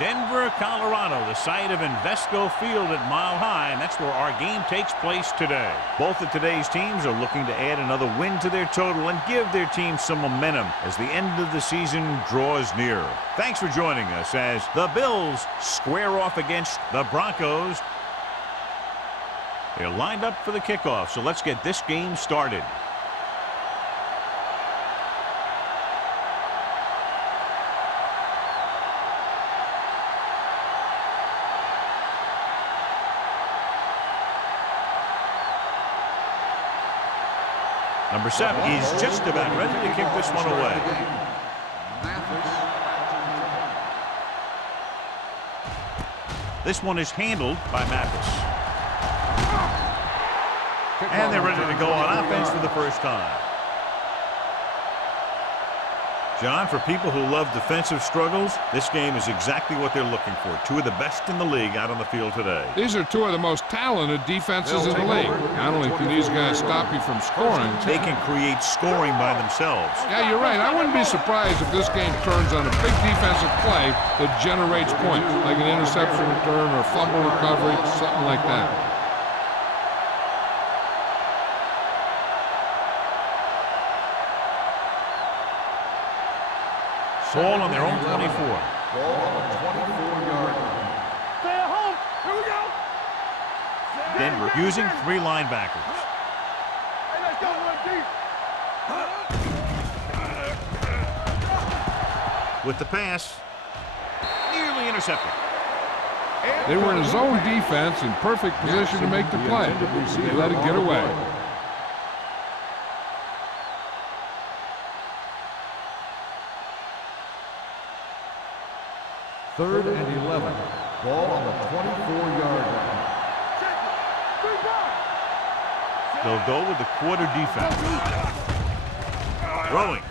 Denver, Colorado, the site of Invesco Field at Mile High, and that's where our game takes place today. Both of today's teams are looking to add another win to their total and give their team some momentum as the end of the season draws nearer. Thanks for joining us as the Bills square off against the Broncos. They're lined up for the kickoff, so let's get this game started. Number 7 is just about ready to kick this one away. This one is handled by Mathis. And they're ready to go on offense for the first time. John, for people who love defensive struggles, this game is exactly what they're looking for. Two of the best in the league out on the field today. These are two of the most talented defenses in the league. Not only can these guys stop you from scoring, they can create scoring by themselves. Yeah, you're right. I wouldn't be surprised if this game turns on a big defensive play that generates points, like an interception return or fumble recovery, something like that. Ball on their own 24. Ball on the 24-yard line. Stay at home. Here we go. Denver using 3 linebackers. Hey, let's go, one deep. With the pass, nearly intercepted. They were in a zone defense in perfect position to make the play. They let it get away. Third and 11. Ball on the 24-yard line. They'll go with the quarter defense. Throwing.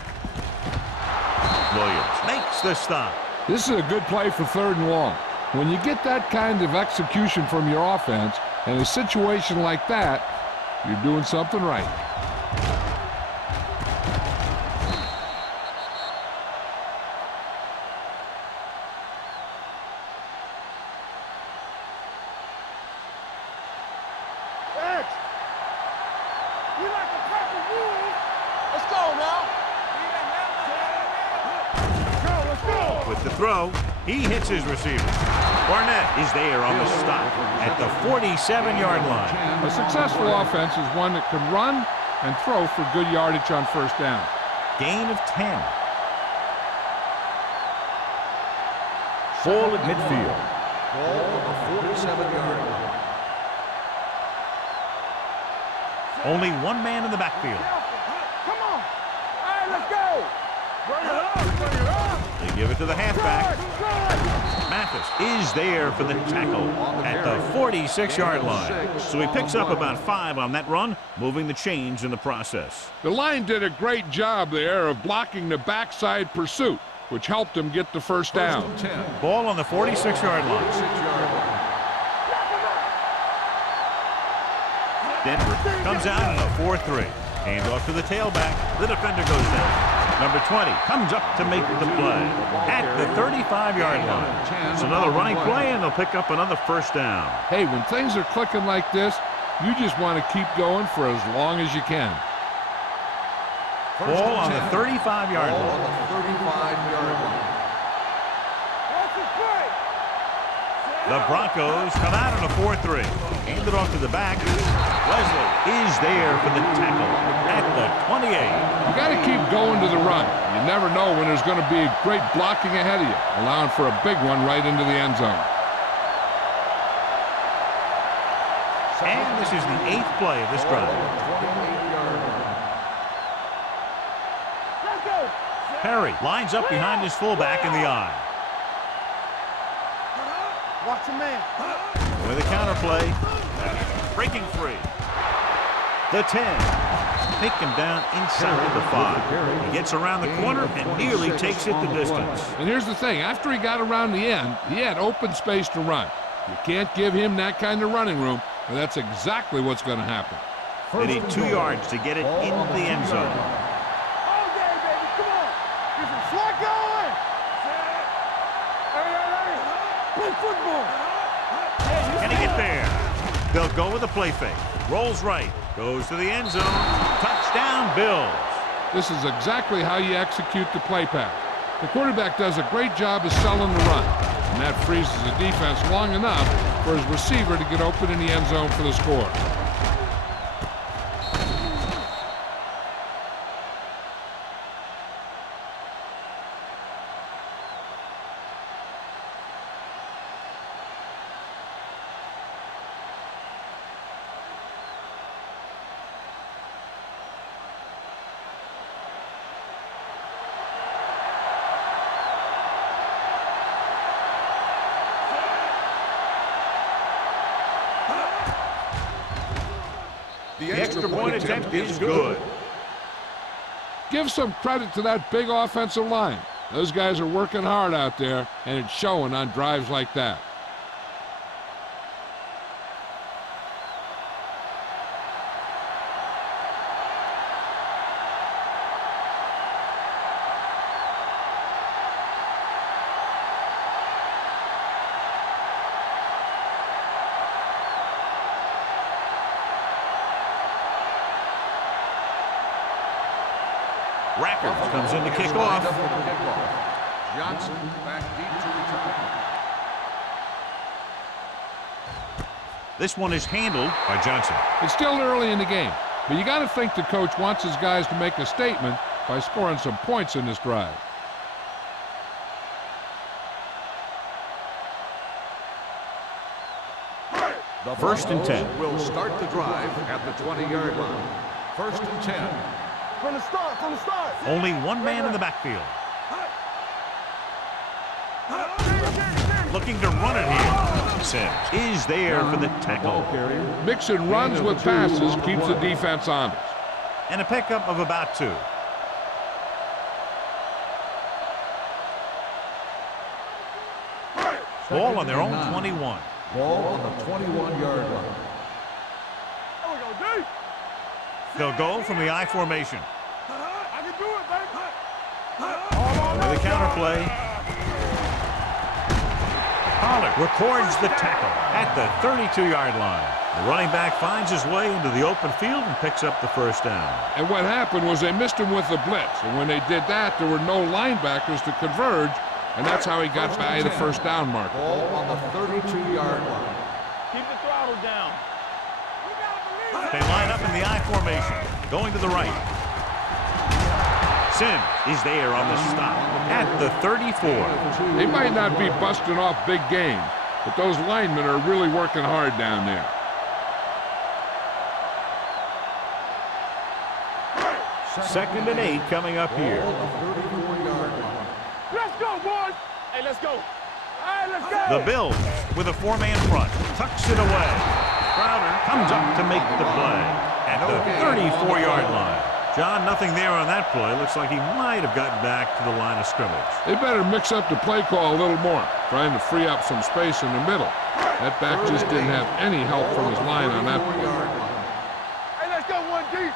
Williams makes the stop. This is a good play for 3rd and long. When you get that kind of execution from your offense in a situation like that, you're doing something right. Throw. He hits his receiver. Barnett is there on the stop at the 47-yard line. A successful offense is one that can run and throw for good yardage on 1st down. Gain of 10. Ball at midfield. Ball on the 47-yard line. Only one man in the backfield. Come on. All right, let's go. Bring it up. Bring it up. They give it to the halfback. Mathis is there for the tackle at the 46-yard line. So he picks up about 5 on that run, moving the chains in the process. The line did a great job there of blocking the backside pursuit, which helped him get the 1st down. Ball on the 46-yard line. Denver comes out in a 4-3. Hand off to the tailback. The defender goes down. Number 20 comes up to make the play at the 35-yard line. It's another running play, and they'll pick up another 1st down. Hey, when things are clicking like this, you just want to keep going for as long as you can. Ball on the 35-yard line. Ball on the 35-yard line. The Broncos come out in a 4-3. Hand it off to the back. Wesley is there for the tackle at the 28. You got to keep going to the run. You never know when there's going to be great blocking ahead of you, allowing for a big one right into the end zone. And this is the 8th play of this drive. Perry lines up behind his fullback in the I. Watch him, man. With a counter play, breaking free. The 10. Take him down inside the 5. He gets around the corner and nearly takes it the distance. And here's the thing. After he got around the end, he had open space to run. You can't give him that kind of running room, and that's exactly what's going to happen. They need 2 yards to get it into the end zone. All day, baby. Come on. Get some slot going. Hey, hey, hey. football. Can he get there? They'll go with a play fake. Rolls right. Goes to the end zone. Touchdown, Bills. This is exactly how you execute the play pass. The quarterback does a great job of selling the run, and that freezes the defense long enough for his receiver to get open in the end zone for the score. The extra point attempt is good. Give some credit to that big offensive line. Those guys are working hard out there, and it's showing on drives like that. Rackers comes in to kick off. Johnson back deep to return. This one is handled by Johnson. It's still early in the game, but you got to think the coach wants his guys to make a statement by scoring some points in this drive. The First and 10. will start the drive at the 20-yard line. First and 10. From the start, from the start. Only one man in the backfield. Looking to run it here. Sims is there for the tackle. Mixing runs with passes keeps the defense honest. And a pickup of about 2. Ball on their own 21. Ball on the 21-yard line. There we go, D. They'll go from the I formation. I can do it, baby. With a counterplay. Pollard records the tackle at the 32-yard line. The running back finds his way into the open field and picks up the first down. And what happened was they missed him with the blitz. And when they did that, there were no linebackers to converge. And that's how he got by the first down marker. Ball on the 32-yard line. Keep the throttle down. They line up in the I formation, going to the right. Sims is there on the stop at the 34. They might not be busting off big game, but those linemen are really working hard down there. Second and 8 coming up here. Ball on the 34-yard line. Let's go, boys. Hey, let's go. All right, let's go. The Bills with a 4-man front, tucks it away. Crowder comes up to make the play at the 34-yard line. John, nothing there on that play. Looks like he might have gotten back to the line of scrimmage. They better mix up the play call a little more, trying to free up some space in the middle. That back just didn't have any help from his line on that play. Hey, let's go, one deep.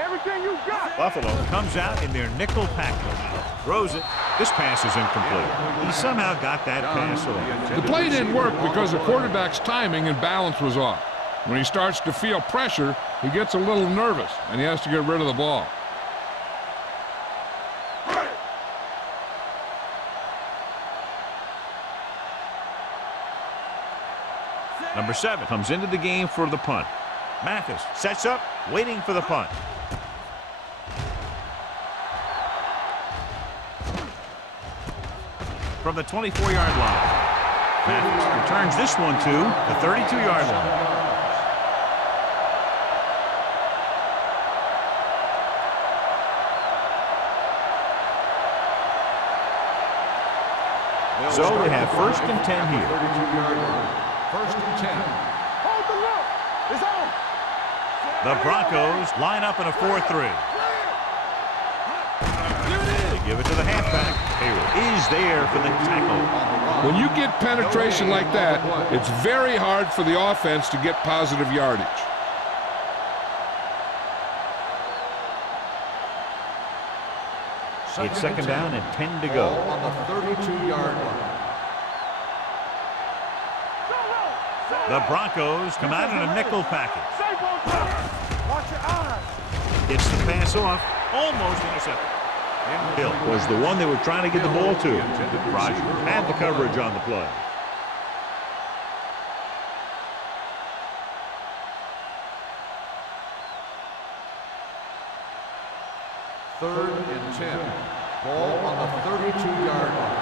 Everything you got. Buffalo comes out in their nickel package. Throws it. This pass is incomplete. He somehow got that pass off. The play didn't work because the quarterback's timing and balance was off. When he starts to feel pressure, he gets a little nervous, and he has to get rid of the ball. Number 7 comes into the game for the punt. Mathis sets up, waiting for the punt. From the 24-yard line. Mathis returns this one to the 32-yard line. So they have first and 10 here. 32-yard line. First and 10. Hold the look. It's on. The Broncos line up in a 4-3. They give it to the halfback. Hayward is there for the tackle. When you get penetration like that, it's very hard for the offense to get positive yardage. It's second down and 10 to go. Ball on the 32-yard line. The Broncos come out in a nickel package. Watch your eyes. Gets the pass off. Almost intercepted. Hill was the one they were trying to get the ball to. Rogers had the coverage on the play. Third and 10. Ball on the 32-yard line.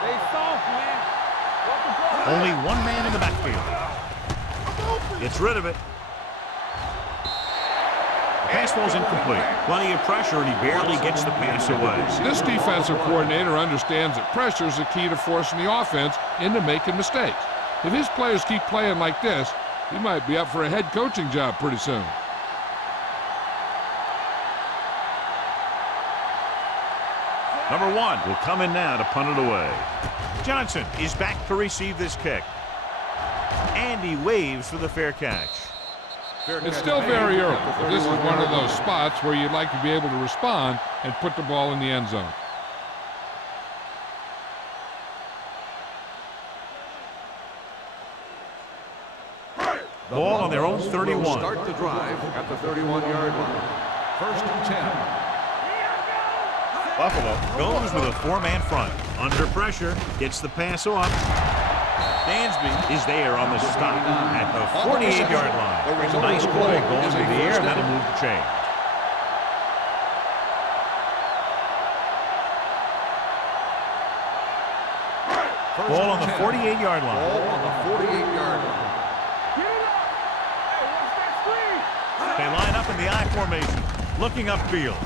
Stay soft, man. Only one man in the backfield. Gets rid of it. The pass ball's incomplete. Plenty of pressure, and he barely gets the pass away. This defensive coordinator understands that pressure is the key to forcing the offense into making mistakes. If his players keep playing like this, he might be up for a head coaching job pretty soon. Number 1 will come in now to punt it away. Johnson is back to receive this kick. And he waves for the fair catch. It's still very early, but this is one of those spots where you'd like to be able to respond and put the ball in the end zone. Ball on their own 31. Start the drive at the 31-yard line. First and 10. Buffalo goes with a 4-man front. Under pressure, gets the pass off. Dansby is there on the stop at the 48-yard line. It's a nice ball going through the air, and that'll move the chain. Ball on the 48-yard line. Ball on the 48-yard line. Get it up. Hey, watch that screen. They line up in the I formation, looking upfield.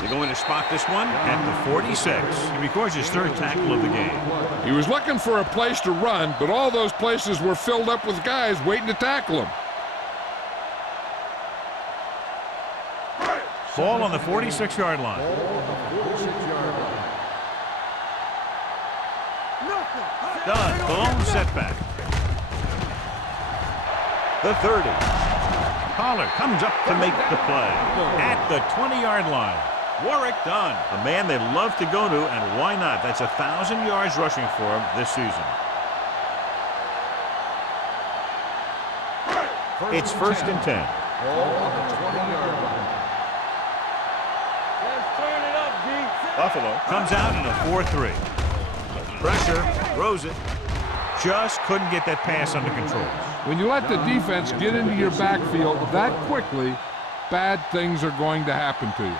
They're going to spot this one at the 46. He records his 3rd tackle of the game. He was looking for a place to run, but all those places were filled up with guys waiting to tackle him. Ball on the 46-yard line. Ball on the 46-yard line. Done. The lone setback. The 30. Pollard comes up to make the play at the 20-yard line. Warwick Dunn, a man they love to go to, and why not? That's 1,000 yards rushing for him this season. It's first and 10. Ball on the 20-yard line. Let's turn it up, D. Buffalo comes out in a 4-3. Pressure, throws it. Just couldn't get that pass under control. When you let the defense get into your backfield that quickly, bad things are going to happen to you.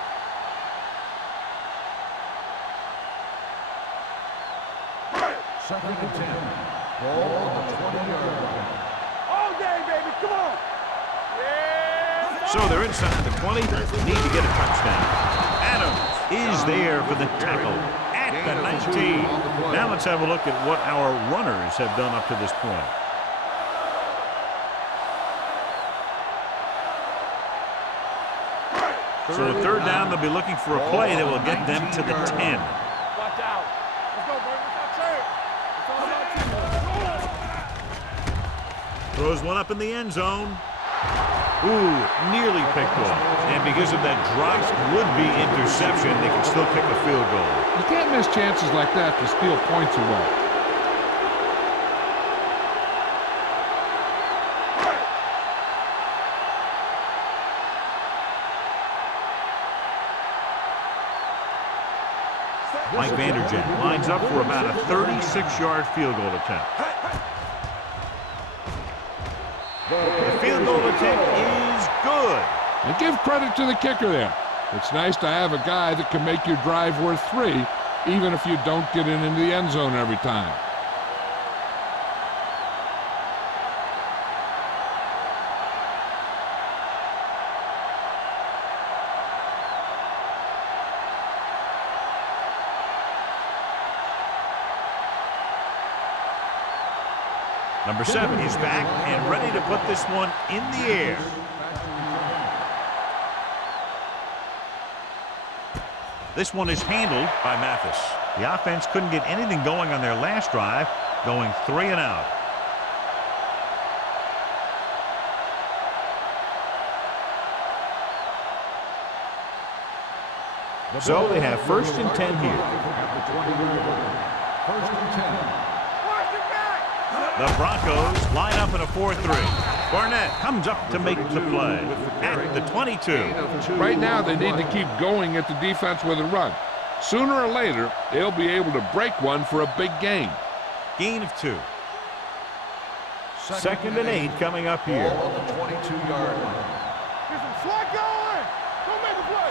Second and 10. Ball on the 20-yard line. All day, baby. Come on. Yeah. So they're inside the 20. Need to get a touchdown. Adams is there for the tackle at the 19. Now let's have a look at what our runners have done up to this point. So a 3rd down, they'll be looking for a play that will get them to the 10. Watch out. Let's go, baby. Let's go, it's all about you. Throws one up in the end zone. Ooh, nearly picked off. And because of that drop would-be interception, they can still kick a field goal. You can't miss chances like that to steal points away. Mike Vanderjagt lines up for about a 36-yard field goal attempt. The field goal attempt is good. And give credit to the kicker there. It's nice to have a guy that can make your drive worth 3, even if you don't get it into the end zone every time. Number 7 is back and ready to put this one in the air. This one is handled by Mathis. The offense couldn't get anything going on their last drive, going 3 and out. So they have first and 10 here. At the 20-yard line. First and 10. Watch the back. The Broncos line up in a 4-3. Barnett comes up to make the play at the 22. Right now, they need to keep going at the defense with a run. Sooner or later, they'll be able to break one for a big gain. Gain of 2. Second and 8 coming up here. Ball on the 22-yard line. Get some slack going. Don't make a play.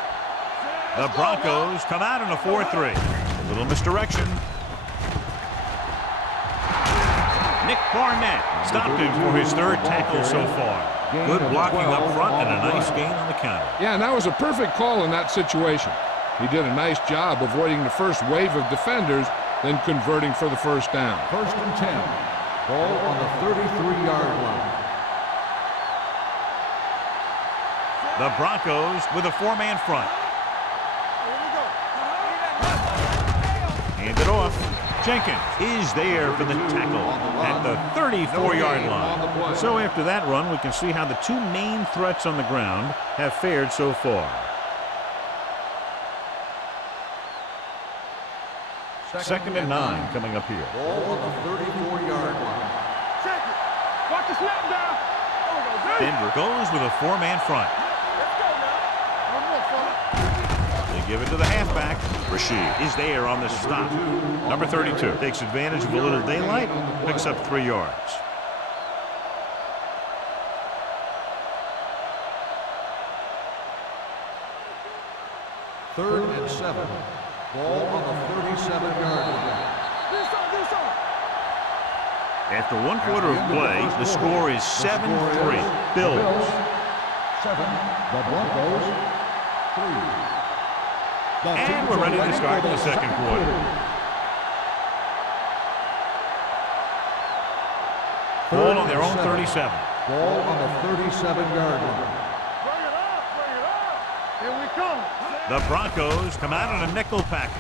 The Broncos come out in a 4-3. A little misdirection. Nick Barnett stopped him for his 3rd tackle so far. Good blocking up front and a nice gain on the counter. Yeah, and that was a perfect call in that situation. He did a nice job avoiding the first wave of defenders, then converting for the first down. 1st and 10. Ball on the 33-yard line. The Broncos with a 4-man front. Hand it off. Jenkins is there for the tackle at the 34-yard line. So after that run, we can see how the 2 main threats on the ground have fared so far. Second and 9 coming up here. Ball on the 34-yard line. Check it. Watch the snap down. Denver goes with a 4-man front. Let's go now. One more, fella. They give it to the halfback. Rashid is there on the stop. Number 32 takes advantage of a little daylight, picks up 3 yards. Third and 7. Ball on the 37-yard line. After 1 quarter of play, the score is 7-3. Bills. 7. The Broncos. 3. And we're ready to start the second quarter. Ball on their own 37. Ball on the 37-yard line. Bring it up. Bring it up. Here we come. The Broncos come out in a nickel package.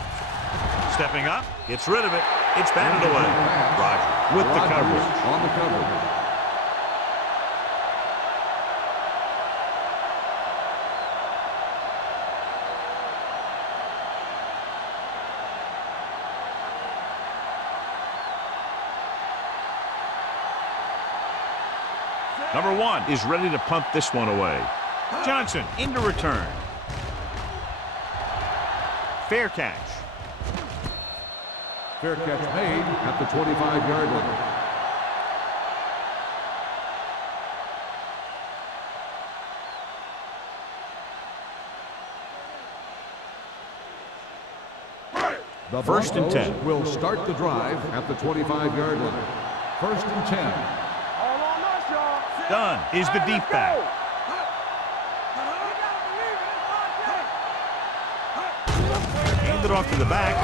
Stepping up, gets rid of it. It's batted away. Rodgers with the coverage. On the coverage. Number 1 is ready to punt this one away. Johnson into return. Fair catch. Fair catch made at the 25-yard line. The 1st and 10. Will start the drive at the 25-yard line. 1st and 10. All on us, y'all. Dunn is the deep back. Hand it off to the back.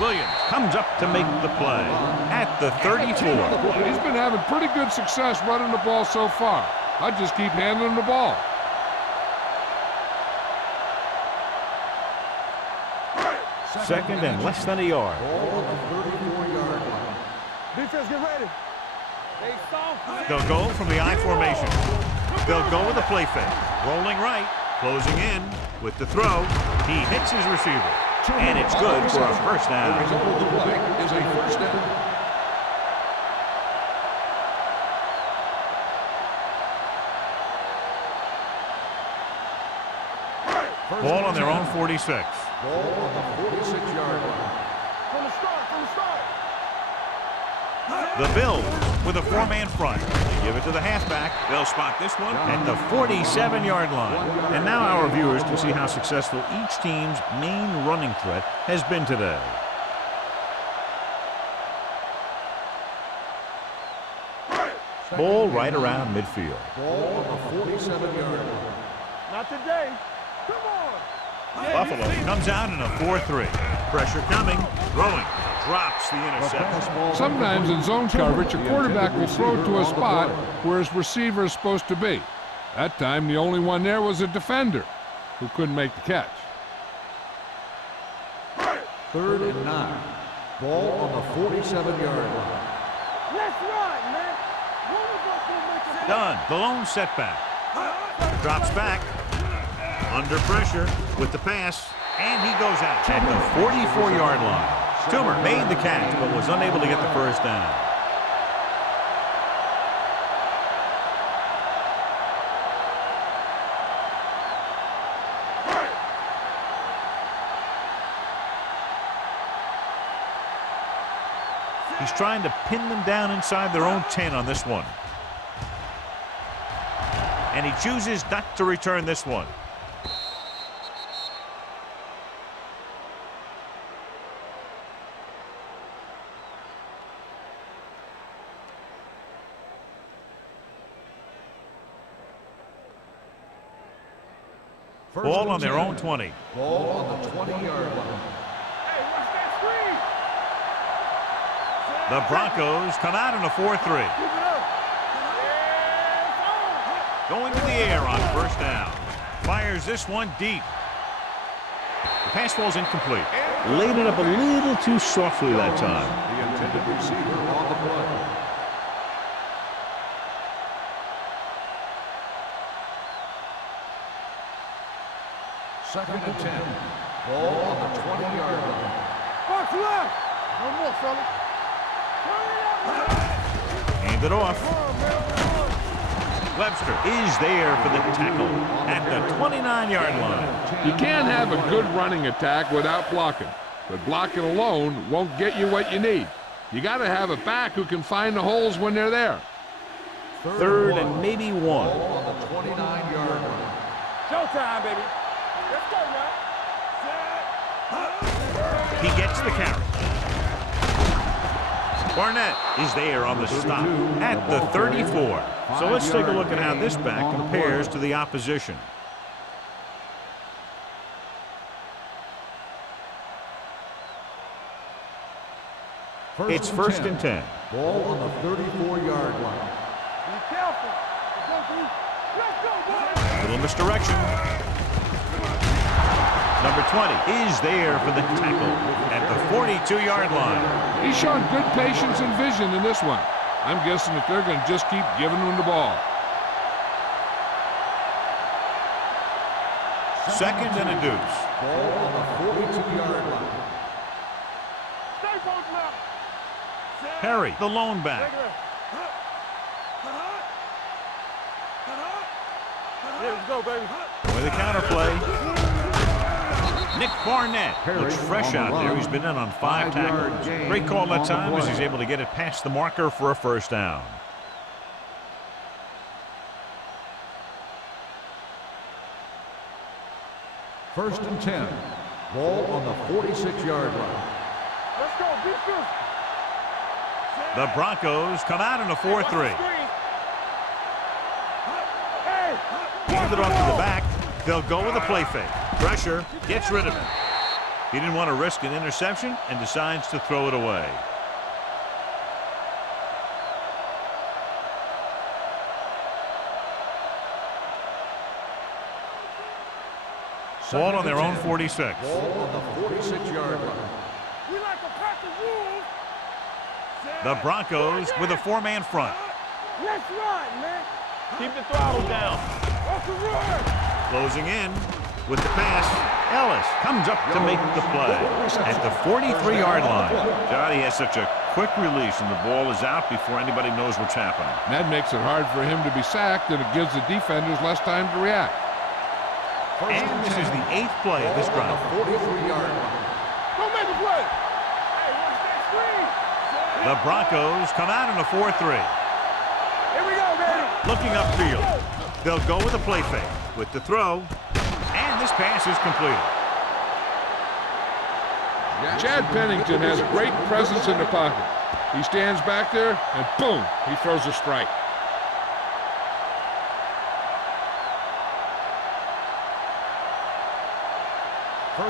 Williams comes up to make the play at the 34. He's been having pretty good success running the ball so far. I just keep handing him the ball. Second and less than a yard. Ball on the 34-yard line. Defense, get ready. They soft. They'll go from the I formation. They'll go with a play fake. Rolling right, closing in with the throw. He hits his receiver. And it's good for a first The down. result of the play is a first down. Ball on their own 46. Ball on the 46-yard line. From the start. The Bills with a 4-man front. They give it to the halfback. They'll spot this one at the 47-yard line. And now our viewers can see how successful each team's main running threat has been today. Ball right around midfield. Ball on the 47-yard line. Not today. Come on. Buffalo comes out in a 4-3. Pressure coming. Throwing. Drops the interception. Sometimes in zone coverage, a quarterback will throw to a spot where his receiver is supposed to be. That time, the only one there was a defender who couldn't make the catch. 3rd and 9. Ball on the 47-yard line. Let's run, man. Done. The lone setback. Drops back. Under pressure with the pass. And he goes out at the 44-yard line. Toomer made the catch, but was unable to get the first down. He's trying to pin them down inside their own 10 on this one. And he chooses not to return this one. Ball on their own 20. Ball on the 20-yard line. Hey, watch that screen. The Broncos come out in a 4-3. Keep it up. Going to the air on first down. Fires this one deep. The pass ball's incomplete. Laid it up a little too softly that time. The intended receiver on the play. Second and 10. Ball on the 20-yard line. Box left. No more, fellas. Hand it off. Come on, man. Webster is there for the tackle at the 29-yard line. You can't have a good running attack without blocking, but blocking alone won't get you what you need. You got to have a back who can find the holes when they're there. Third and maybe one. Ball on the 29-yard line. Showtime, baby. Let's go, man. He gets the carry. Barnett is there on the stop at the 34. So let's take a look at how this back compares to the opposition. It's first and 10. Ball on the 34-yard line. Be careful. Let's go, boys. Little misdirection. Number 20 is there for the tackle at the 42-yard line. He's shown good patience and vision in this one. I'm guessing that they're going to just keep giving him the ball. Second and a deuce. Ball on the 42-yard line. Stay both left. Perry, the lone back. Yeah, let's go, baby. With a counterplay. Nick Barnett looks fresh out there. He's been in on 5 tackles. Great call that time as he's able to get it past the marker for a first down. First and 10. Ball on the 46-yard line. Let's go. Be good. The Broncos come out in a 4-3. Hey. Hand it off to the back. They'll go with a play fake. Pressure, gets rid of it. He didn't want to risk an interception and decides to throw it away. Ball on their own 46. Ball on the 46-yard line. We like to pack the rules. The Broncos with a 4-man front. Let's run, man. Keep the throttle down. Off the run. Closing in with the pass. Ellis comes up to make the play at the 43-yard line. Johnny has such a quick release and the ball is out before anybody knows what's happening. That makes it hard for him to be sacked, and it gives the defenders less time to react. And this is the 8th play of this drive. 43-yard line. Go make a play. Hey, watch that screen. The Broncos come out in a 4-3. Here we go, baby. Looking upfield. They'll go with a play fake with the throw. And this pass is completed. Chad Pennington has great presence in the pocket. He stands back there, and boom, he throws a strike.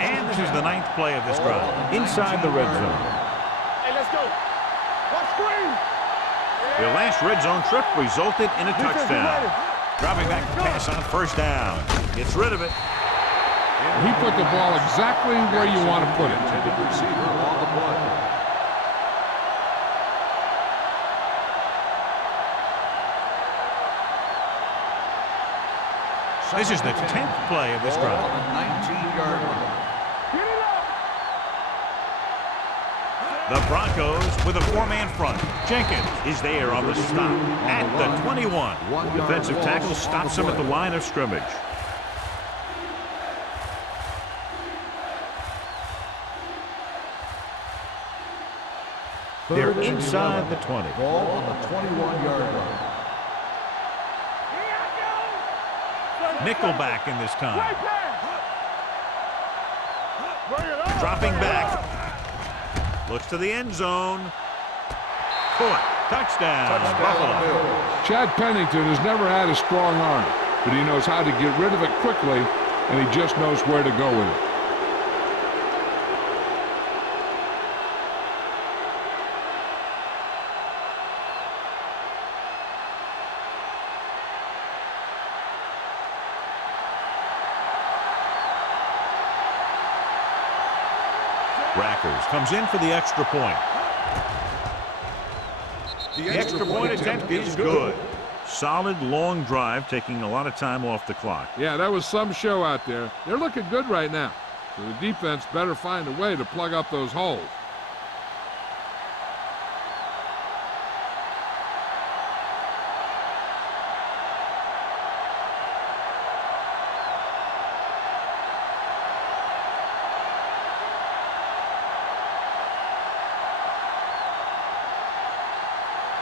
And this is the 9th play of this drive. Inside the red zone. Hey, let's go. Watch screen. Their last red zone trip resulted in a touchdown. Dropping back to pass on first down. Gets rid of it. He put the ball exactly where you want to put it. Intended receiver on the play. This is the 10th play of this Ball drive. on the 19-yard line. Get it up. The Broncos with a 4-man front. Jenkins is there on the stop at the 21. Defensive tackle stops him at the line of scrimmage. They're and inside 11. the 20. Ball on the 21-yard line. Nickelback in this time. Right pass. Bring it on. Dropping Bring it back. on. Looks to the end zone. Caught. Touchdown, Touchdown, Buffalo. Bills. Chad Pennington has never had a strong arm, but he knows how to get rid of it quickly, and he just knows where to go with it. Rackers comes in for the extra point. The extra point attempt is good. Solid long drive, taking a lot of time off the clock. Yeah, that was some show out there. They're looking good right now, so the defense better find a way to plug up those holes.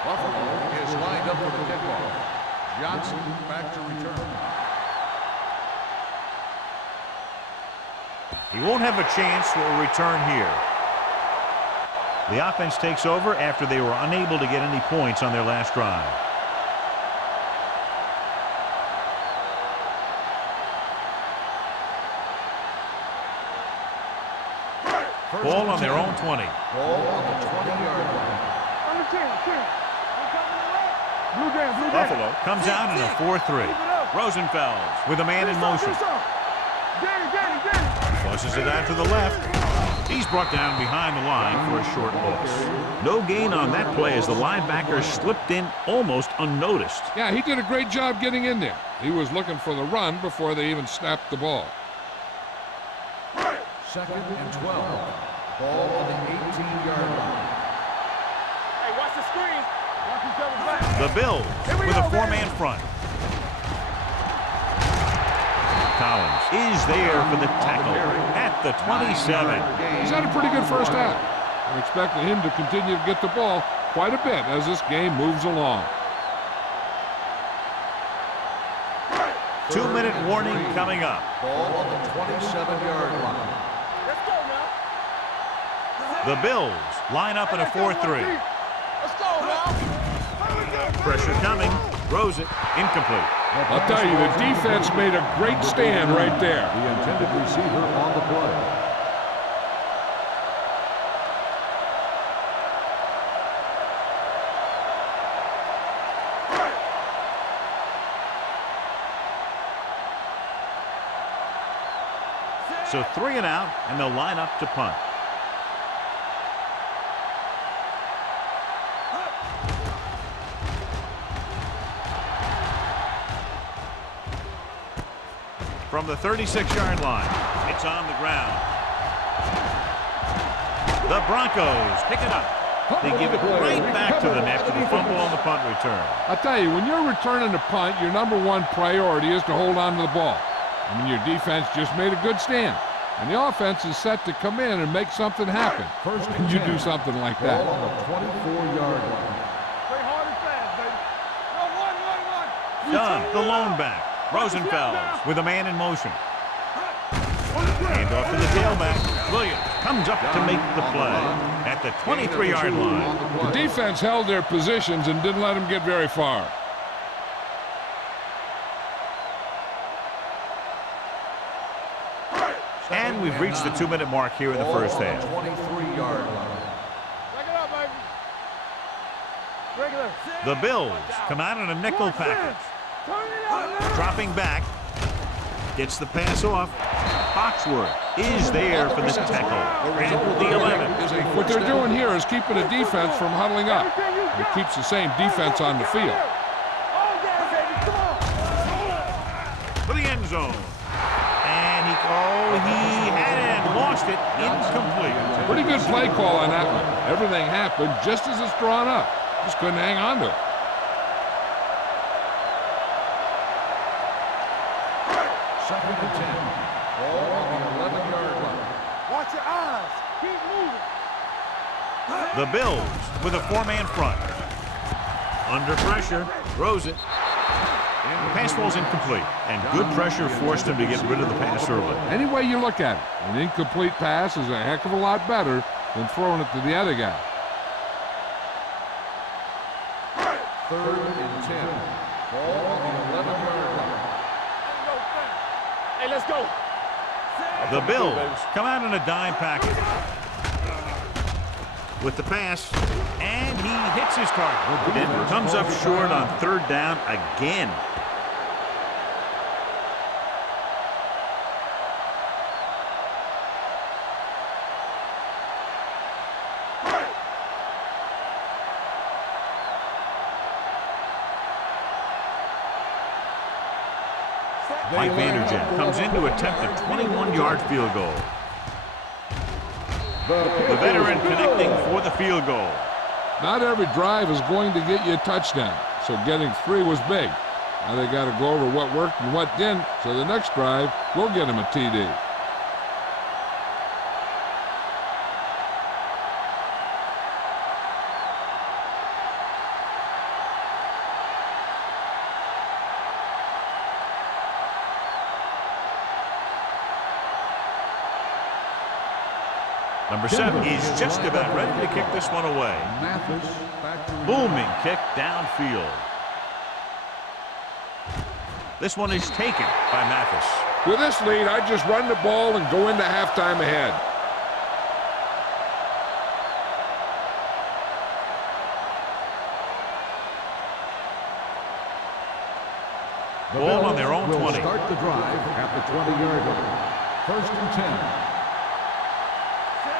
Buffalo is lined up for the kickoff. Johnson back to return. He won't have a chance for a return here. The offense takes over after they were unable to get any points on their last drive. Ball on their own 20. Ball on the 20-yard line. On the 10. Blue down, blue down. Buffalo comes out in a 4-3. Rosenfels with a man in motion. Flushes it out to the left. He's brought down behind the line for a short loss. No gain on that play as the linebacker slipped in almost unnoticed. Yeah, he did a great job getting in there. He was looking for the run before they even snapped the ball. 2nd and 12. Ball on the 18-yard line. Hey, watch the screen. Watch each other's back. The Bills with a four-man front. Collins is there for the tackle at the 27. He's had a pretty good first half. I'm expecting him to continue to get the ball quite a bit as this game moves along. 2-minute warning coming up. Ball on the 27-yard line. Let's go now. The Bills line up in a 4-3. Let's go now. Pressure coming. Throws it. Incomplete. I'll tell you, the defense made a great stand right there. The intended receiver on the play. So 3 and out, and they'll line up to punt. From the 36-yard line, it's on the ground. The Broncos pick it up. They give it right back to them after the fumble on the punt return. I'll tell you, when you're returning a punt, your #1 priority is to hold on to the ball. I mean, your defense just made a good stand. And the offense is set to come in and make something happen. First And you do something like Ball that. on the 24-yard line. Play hard and fast, baby. Go, 1. Dunn, the lone back. Rosenfels with a man in motion. Hand off to the tailback. Williams comes up to make the play at the 23-yard line. The defense held their positions and didn't let them get very far. And we've reached the 2-minute mark here in the first half. 23-yard line. Break it up, baby. Regular. The Bills come out in a nickel package. Turn it out now. Dropping back. Gets the pass off. Foxworth is there for the tackle at the 11. What they're doing here is keeping the defense from huddling up. It keeps the same defense on the field. All down, baby. Come on. For the end zone. And he had it and lost it. Incomplete. Pretty good play call on that one. Everything happened just as it's drawn up. Just couldn't hang on to it. 2nd and 10. Ball on the 11-yard line. Watch your eyes. Keep moving. The Bills with a 4-man front. Under pressure, throws it. The pass falls incomplete, and good pressure forced him to get rid of the pass early. Any way you look at it, an incomplete pass is a heck of a lot better than throwing it to the other guy. 3rd and 10. Ball on the 11-yard line. Hey, let's go. The Bills come out in a dime package with the pass, and he hits his target. Denver comes up short on 3rd down again. Mike Vanderjagt comes in to attempt a 21-yard field goal. The veteran connecting for the field goal. Not every drive is going to get you a touchdown, so getting 3 was big. Now they got to go over what worked and what didn't, so the next drive will get him a TD. Number 7 is just about ready to kick this one away. Booming kick downfield. This one is taken by Mathis. With this lead, I just run the ball and go into halftime ahead. Ball on their own 20. Start the drive at the 20-yard line. 1st and 10.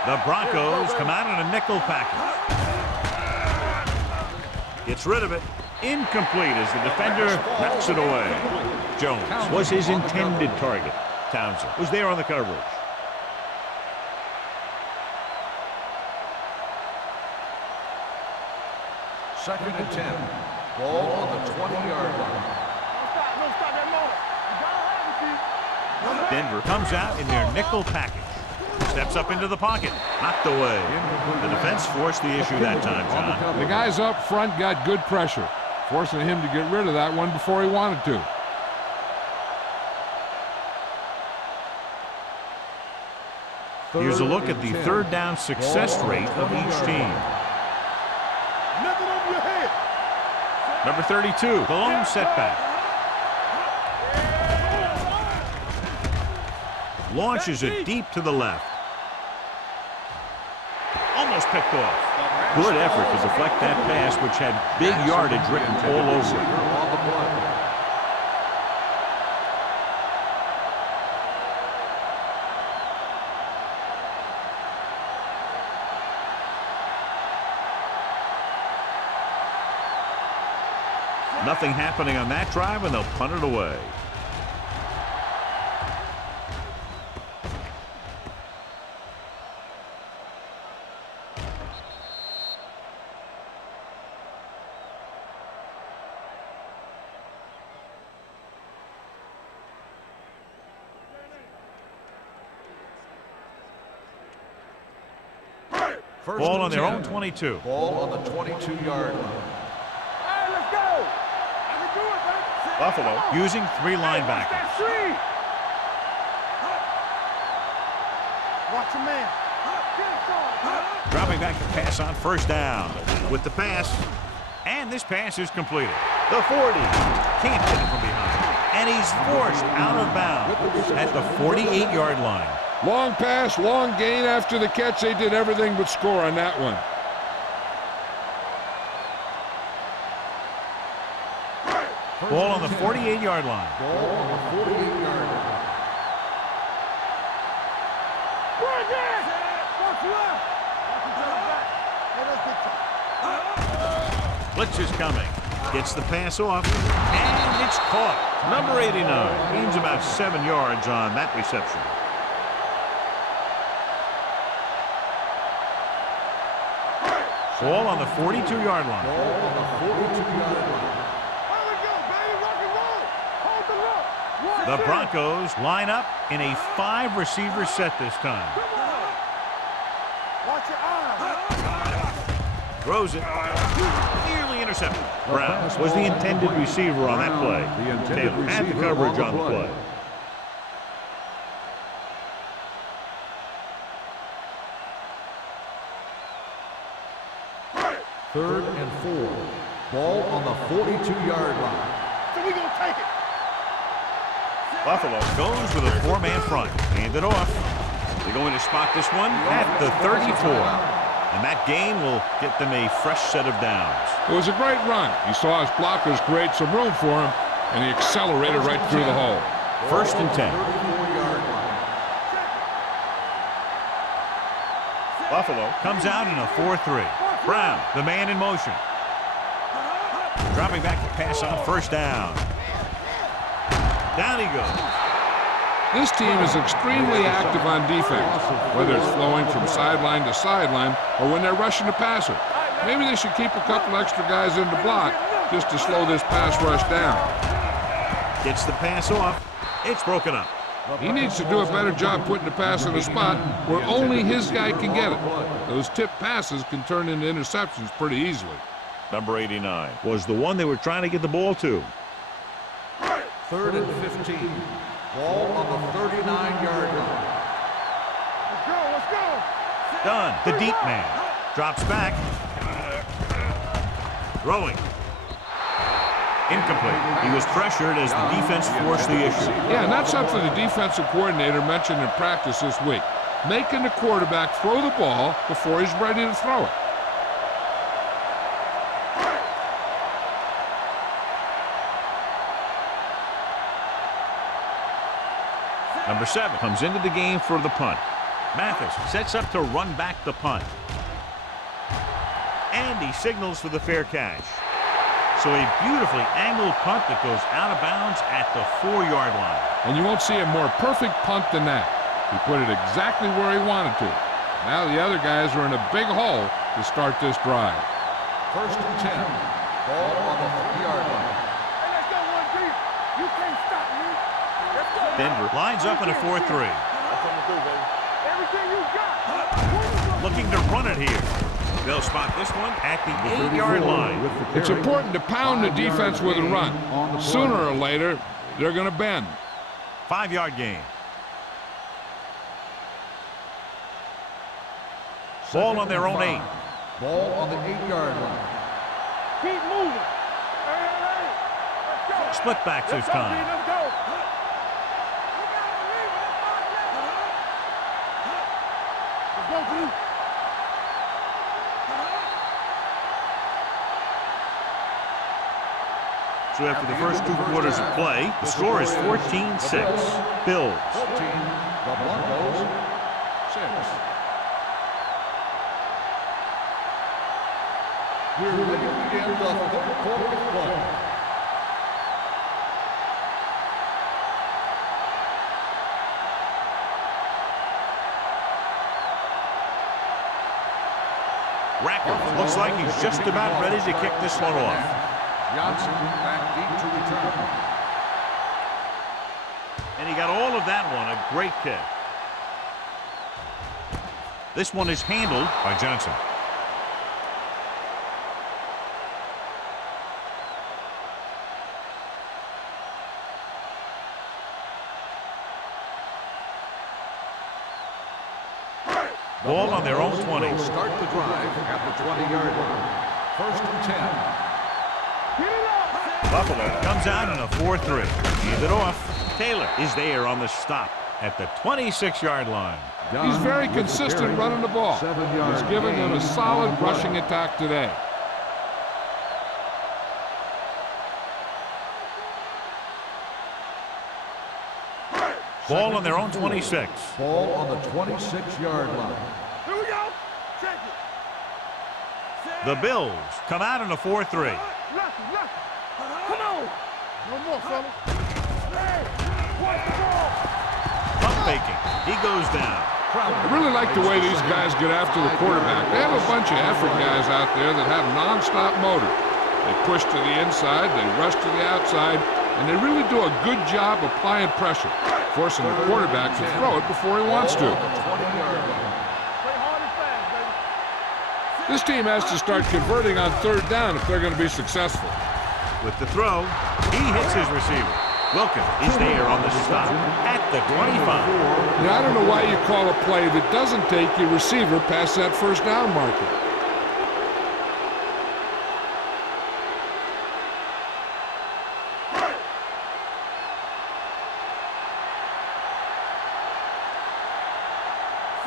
The Broncos come out in a nickel package. Gets rid of it. Incomplete as the defender knocks it away. Jones was his intended target. Townsend was there on the coverage. Second and 10. Ball on the 20-yard line. Denver comes out in their nickel package. Steps up into the pocket. Knocked away. The defense forced the issue that time, John. The guys up front got good pressure, forcing him to get rid of that one before he wanted to. Here's a look at the 3rd down success rate of each team. Nothing over your head. Number 32, the lone setback. Launches it deep to the left. Almost picked off. Good effort to deflect that pass, which had big yardage written all over it. Nothing happening on that drive, and they'll punt it away. Ball on their own 22. Ball on the 22-yard line. Hey, let's go. I can do it, man. Buffalo using 3 linebackers. Watch your man. Dropping back to pass on 1st down. With the pass, and this pass is completed. The 40 can't get it from behind, and he's forced out of bounds at the 48-yard line. Long pass, long gain after the catch. They did everything but score on that one. Ball on the 48-yard line. Ball on the 48-yard line. Blitz is coming. Gets the pass off, and it's caught. Number 89 gains about 7 yards on that reception. Ball on the 42-yard line. Ball on the 42-yard line. The Broncos line up in a 5-receiver set this time. Watch your eyes. Throws it. Nearly intercepted. Brown was the intended receiver on that play. Taylor had the coverage on the play. Third and 4. Ball on the 42-yard line. So we gonna take it. Buffalo goes with a 4-man front. Hand it off. They're going to spot this one at the 34. And that gain will get them a fresh set of downs. It was a great run. He saw his blockers create some room for him, and he accelerated right through the hole. First and 10. 34-yard line. Buffalo comes out in a 4-3. Brown, the man in motion. Dropping back to pass on first down. Down he goes. This team is extremely active on defense, whether it's flowing from sideline to sideline or when they're rushing the passer. Maybe they should keep a couple extra guys in the block just to slow this pass rush down. Gets the pass off. It's broken up. He needs to do a better job putting the pass in a spot where only his guy can get it. Those tip passes can turn into interceptions pretty easily. Number 89 was the one they were trying to get the ball to. Third and 15. Ball on the 39-yard line. Let's go, let's go. Done. The deep man drops back. Throwing. Incomplete. He was pressured as the defense forced the issue. Yeah, and that's something the defensive coordinator mentioned in practice this week. Making the quarterback throw the ball before he's ready to throw it. Number 7 comes into the game for the punt. Mathis sets up to run back the punt. And he signals for the fair catch. So a beautifully angled punt that goes out of bounds at the 4-yard line. And you won't see a more perfect punt than that. He put it exactly where he wanted to. Now the other guys are in a big hole to start this drive. First and 10. Ball on the 3-yard line. Hey, let's go one deep. You can't stop me. Let's go. Denver lines up in a 4-3. Everything you got. Looking to run it here. They'll spot this one at the 8-yard line. It's important to pound the defense with a run. Sooner or later, they're going to bend. 5-yard gain. Ball on their own 8. Ball on the 8-yard line. Keep moving. Hey. Let's go. Split back this time. Let's go. Let's go, Blue. So after the first 2 quarters of play, the score is 14-6. Bills. 14. The Broncos. 6. We're ready to begin the third quarter of play. Racker looks like he's just about ready to kick this one off. Johnson back deep to return. And he got all of that one, a great kick. This one is handled by Johnson. Ball on their own 20. Start the drive at the 20-yard line. First and 10. Buffalo comes out in a 4-3. Hand it off. Taylor is there on the stop at the 26-yard line. He's very consistent running the ball. He's giving them a solid rushing attack today. Ball on their own 26. Ball on the 26-yard line. Here we go. Check it. The Bills come out in a 4-3. Lucky. Come on. No more, fellas. Hey, watch the ball. Pump faking. He goes down. I really like the way these guys get after the quarterback. They have a bunch of effort guys out there that have non-stop motor. They push to the inside, they rush to the outside, and they really do a good job applying pressure, forcing the quarterback to throw it before he wants to. Play hard and fast, baby. This team has to start converting on third down if they're going to be successful. With the throw, he hits his receiver. Wilkins is there on the stop at the 25. Now, I don't know why you call a play that doesn't take your receiver past that first down marker.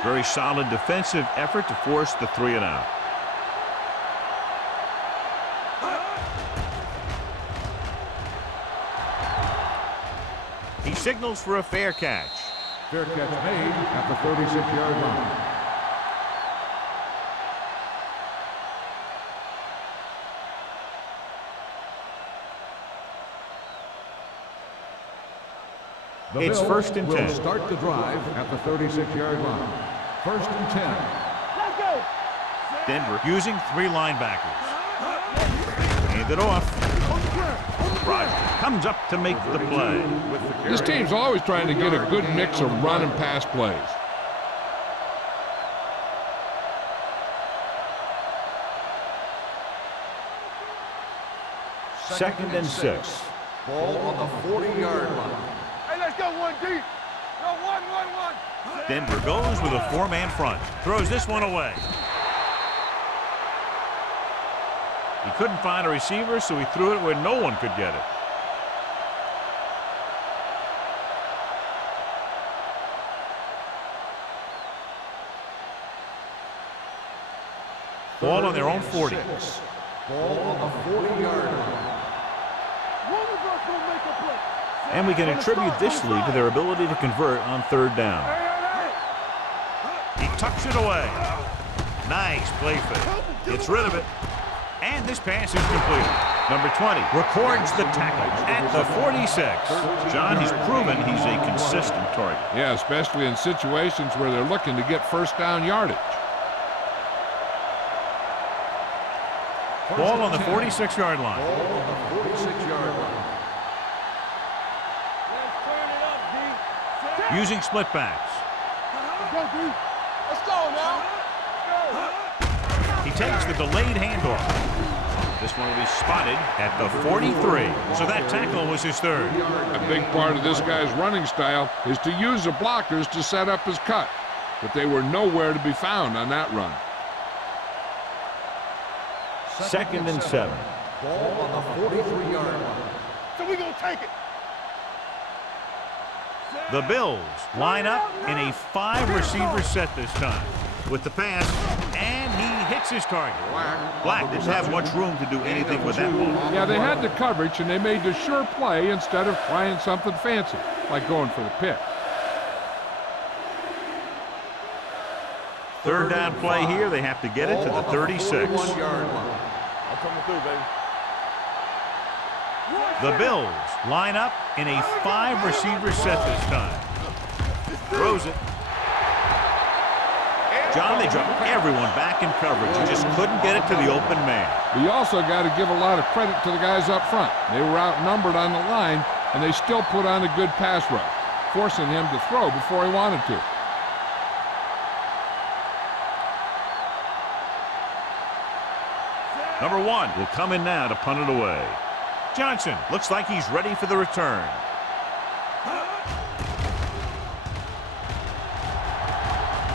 Very solid defensive effort to force the 3 and out. He signals for a fair catch. Fair catch made at the 36-yard line. The It's Bills first and 10. will start the drive at the 36-yard line. First and 10. Let's go. Denver using 3 linebackers. Hand it off. Rogers comes up to make the play. This team's always trying to get a good mix of run and pass plays. Second and 6. Ball on the 40-yard line. Hey, let's go one deep. Go one. Denver goes with a 4-man front. Throws this one away. He couldn't find a receiver, so he threw it where no one could get it. Ball on their own 40. Ball on the 40-yard line. One of us gonna make a play. And we can attribute this lead to their ability to convert on third down. He tucks it away. Nice play fake. Gets rid of it. And this pass is completed. Number 20 records the tackle at the 46. John, he's proven he's a consistent target. Yeah, especially in situations where they're looking to get first down yardage. Ball on the 46-yard line. Ball on the 46-yard line. Let's turn it up, D. Using split backs. Let's go, D. Let's go now. He takes the delayed handoff. This one will be spotted at the 43. So that tackle was his third. A big part of this guy's running style is to use the blockers to set up his cut. But they were nowhere to be found on that run. Second and 7. Ball on the 43-yard line. So we gonna take it. The Bills line up in a 5-receiver set this time. With the pass, and he hits his target. Black didn't have much room to do anything with that ball. Yeah, they had the coverage, and they made the sure play instead of trying something fancy, like going for the pick. Third down play here. They have to get it to the 36. I'm coming through, baby. The Bills line up in a 5-receiver set this time. Throws it. John, they dropped everyone back in coverage. He just couldn't get it to the open man. You also got to give a lot of credit to the guys up front. They were outnumbered on the line, and they still put on a good pass rush, forcing him to throw before he wanted to. Number 1 will come in now to punt it away. Johnson looks like he's ready for the return.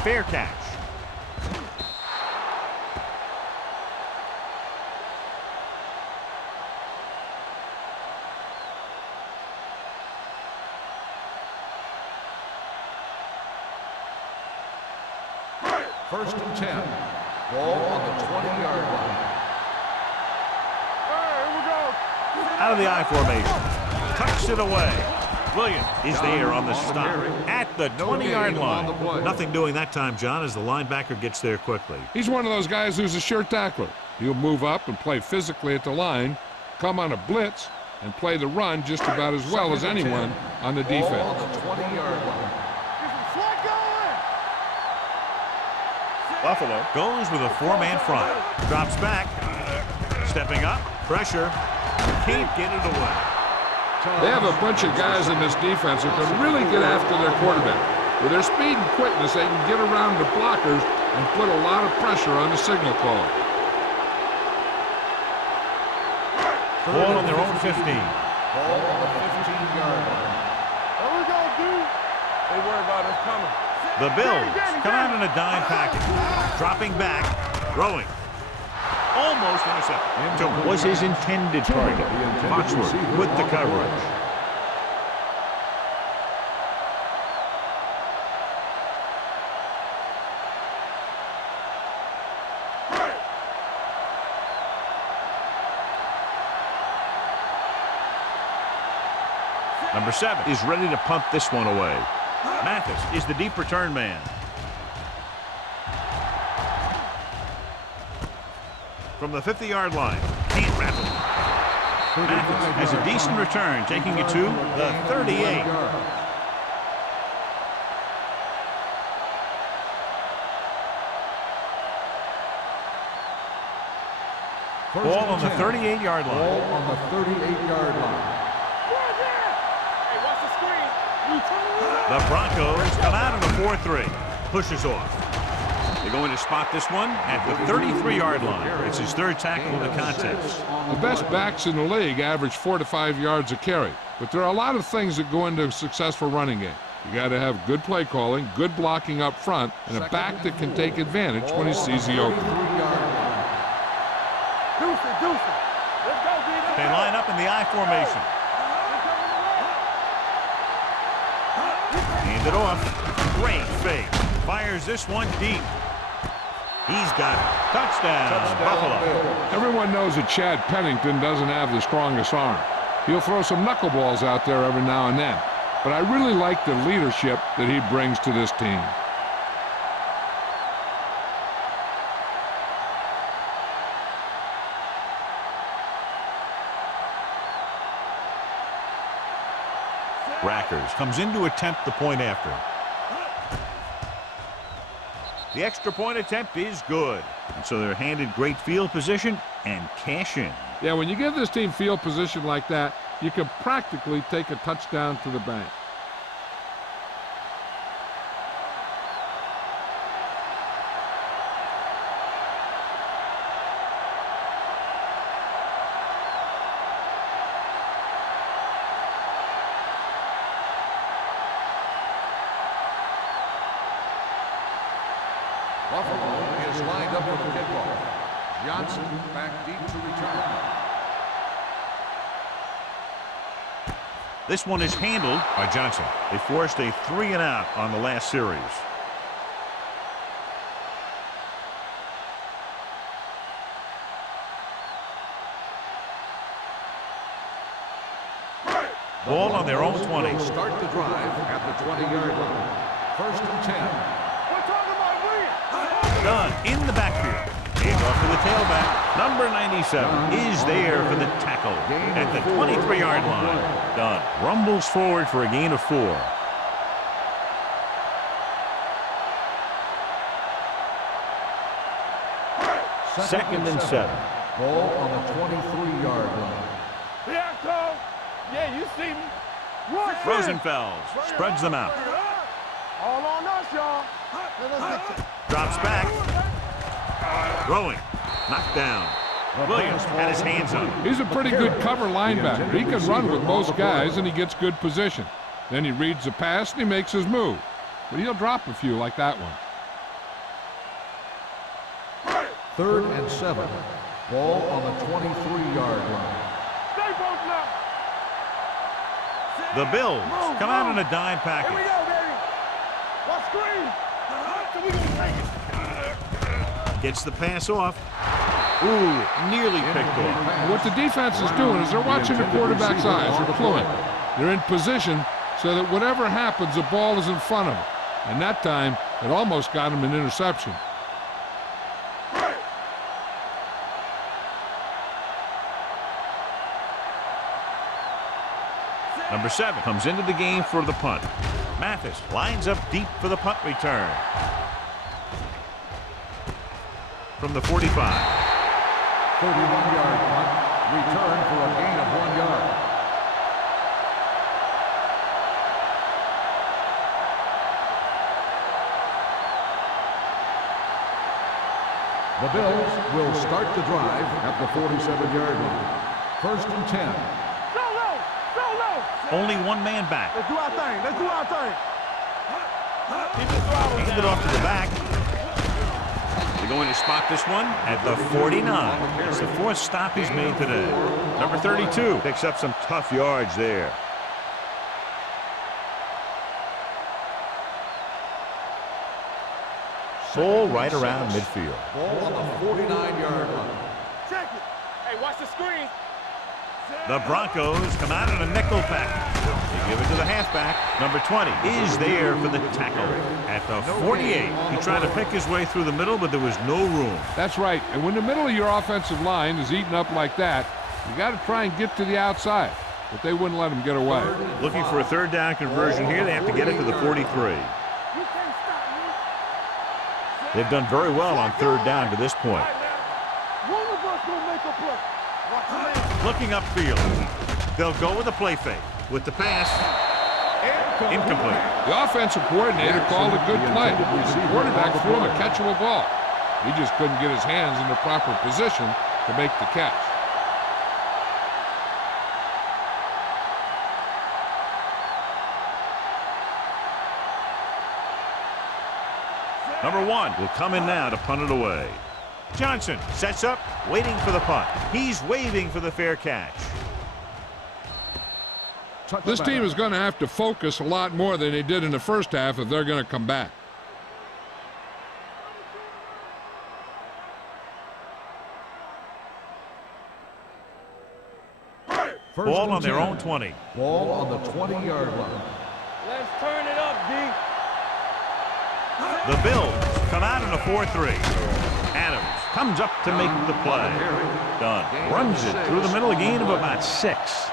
Fair catch. First and 10. Ball on the 20-yard line. Out of the I formation. Tucks it away. Williams is there on the stop at the 20-yard line. Nothing doing that time, John, as the linebacker gets there quickly. He's one of those guys who's a sure tackler. He'll move up and play physically at the line, come on a blitz, and play the run just about as well as anyone on the defense. Ball on the 20-yard line. Buffalo goes with a 4-man front. Drops back. Stepping up. Pressure. Can't get it away. They have a bunch of guys in this defense who can really get after their quarterback. With their speed and quickness, they can get around the blockers and put a lot of pressure on the signal caller. Ball on their own 15. Ball on the 15-yard line. What we gonna do? They worry about us coming. The Bills come out in a dime package. Dropping back, throwing. Almost intercepted. Was his intended target. Foxworth with the coverage. Number 7 is ready to punt this one away. Mathis is the deep return man. From the 50-yard line, can't wrap it. Mathis has a decent return, taking it to the 38. Ball on the 38-yard line. Ball on the 38-yard line. The Broncos come out in a 4-3. Pushes off. They're going to spot this one at the 33-yard line. It's his third tackle of the contest. The best backs in the league average 4 to 5 yards a carry, but there are a lot of things that go into a successful running game. You got to have good play calling, good blocking up front, and a back that can take advantage when he sees the opening. They line up in the I formation. Hand it off. Great fake. Fires this one deep. He's got it. Touchdown, Buffalo. Everyone knows that Chad Pennington doesn't have the strongest arm. He'll throw some knuckleballs out there every now and then. But I really like the leadership that he brings to this team. Rackers comes in to attempt the point after. The extra point attempt is good. And so they're handed great field position and cash in. Yeah, when you give this team field position like that, you can practically take a touchdown to the bank. Buffalo is lined up for the kickoff. Johnson back deep to return. This one is handled by Johnson. They forced a 3-and-out on the last series. Ball on their own 20. Start the drive at the 20-yard line. 1st and 10. Done in the backfield. Hand off to the tailback. Number 97 is there for the tackle at the 23-yard line. Done. Rumbles forward for a gain of 4. Second and 7. Ball on the 23-yard line. Yeah, you see me. Rosenfels spreads them out. All on us, y'all. Drops back. Throwing. Knocked down. Williams had his hands on him. He's a pretty good cover linebacker. He can run with most guys, and he gets good position. Then he reads the pass, and he makes his move. But he'll drop a few like that one. 3rd and 7. Ball on the 23-yard line. The Bills come out in a dime package. Here we go, baby. What screen? We gonna take it. Gets the pass off. Ooh, nearly picked off. What the defense is doing is they're watching the quarterback's eyes. They're fluent. They're in position so that whatever happens, the ball is in front of them. And that time, it almost got him an interception. Number 7 comes into the game for the punt. Mathis lines up deep for the punt return. From the 45. 31-yard punt. Return for a gain of 1 yard. The Bills will start the drive at the 47-yard line. 1st and 10. Only one man back. Let's do our thing. Let's do our thing. Hand it off to the back. They're going to spot this one at the 49. It's the 4th stop he's made today. Number 32 picks up some tough yards there. Ball right around midfield. Ball on the 49-yard line. Check it. Hey, watch the screen. The Broncos come out in a nickel package. They give it to the halfback. Number 20 is there for the tackle. At the 48, he tried to pick his way through the middle, but there was no room. That's right. And when the middle of your offensive line is eaten up like that, you got to try and get to the outside. But they wouldn't let him get away. Looking for a 3rd down conversion here. They have to get it to the 43. They've done very well on 3rd down to this point. One of us will make a play. Watch the man. Looking upfield. They'll go with a play fake. With the pass, incomplete. The offensive coordinator called a good play. The quarterback threw him a catchable ball. He just couldn't get his hands in the proper position to make the catch. Number 1 will come in now to punt it away. Johnson sets up, waiting for the punt. He's waving for the fair catch. This team is going to have to focus a lot more than they did in the first half if they're going to come back. Ball on their own 20. Ball on the 20-yard line. Let's turn it up, D. The Bills come out in a 4-3. Adams comes up to make the play. Dunn runs it through the middle, a gain of about 6.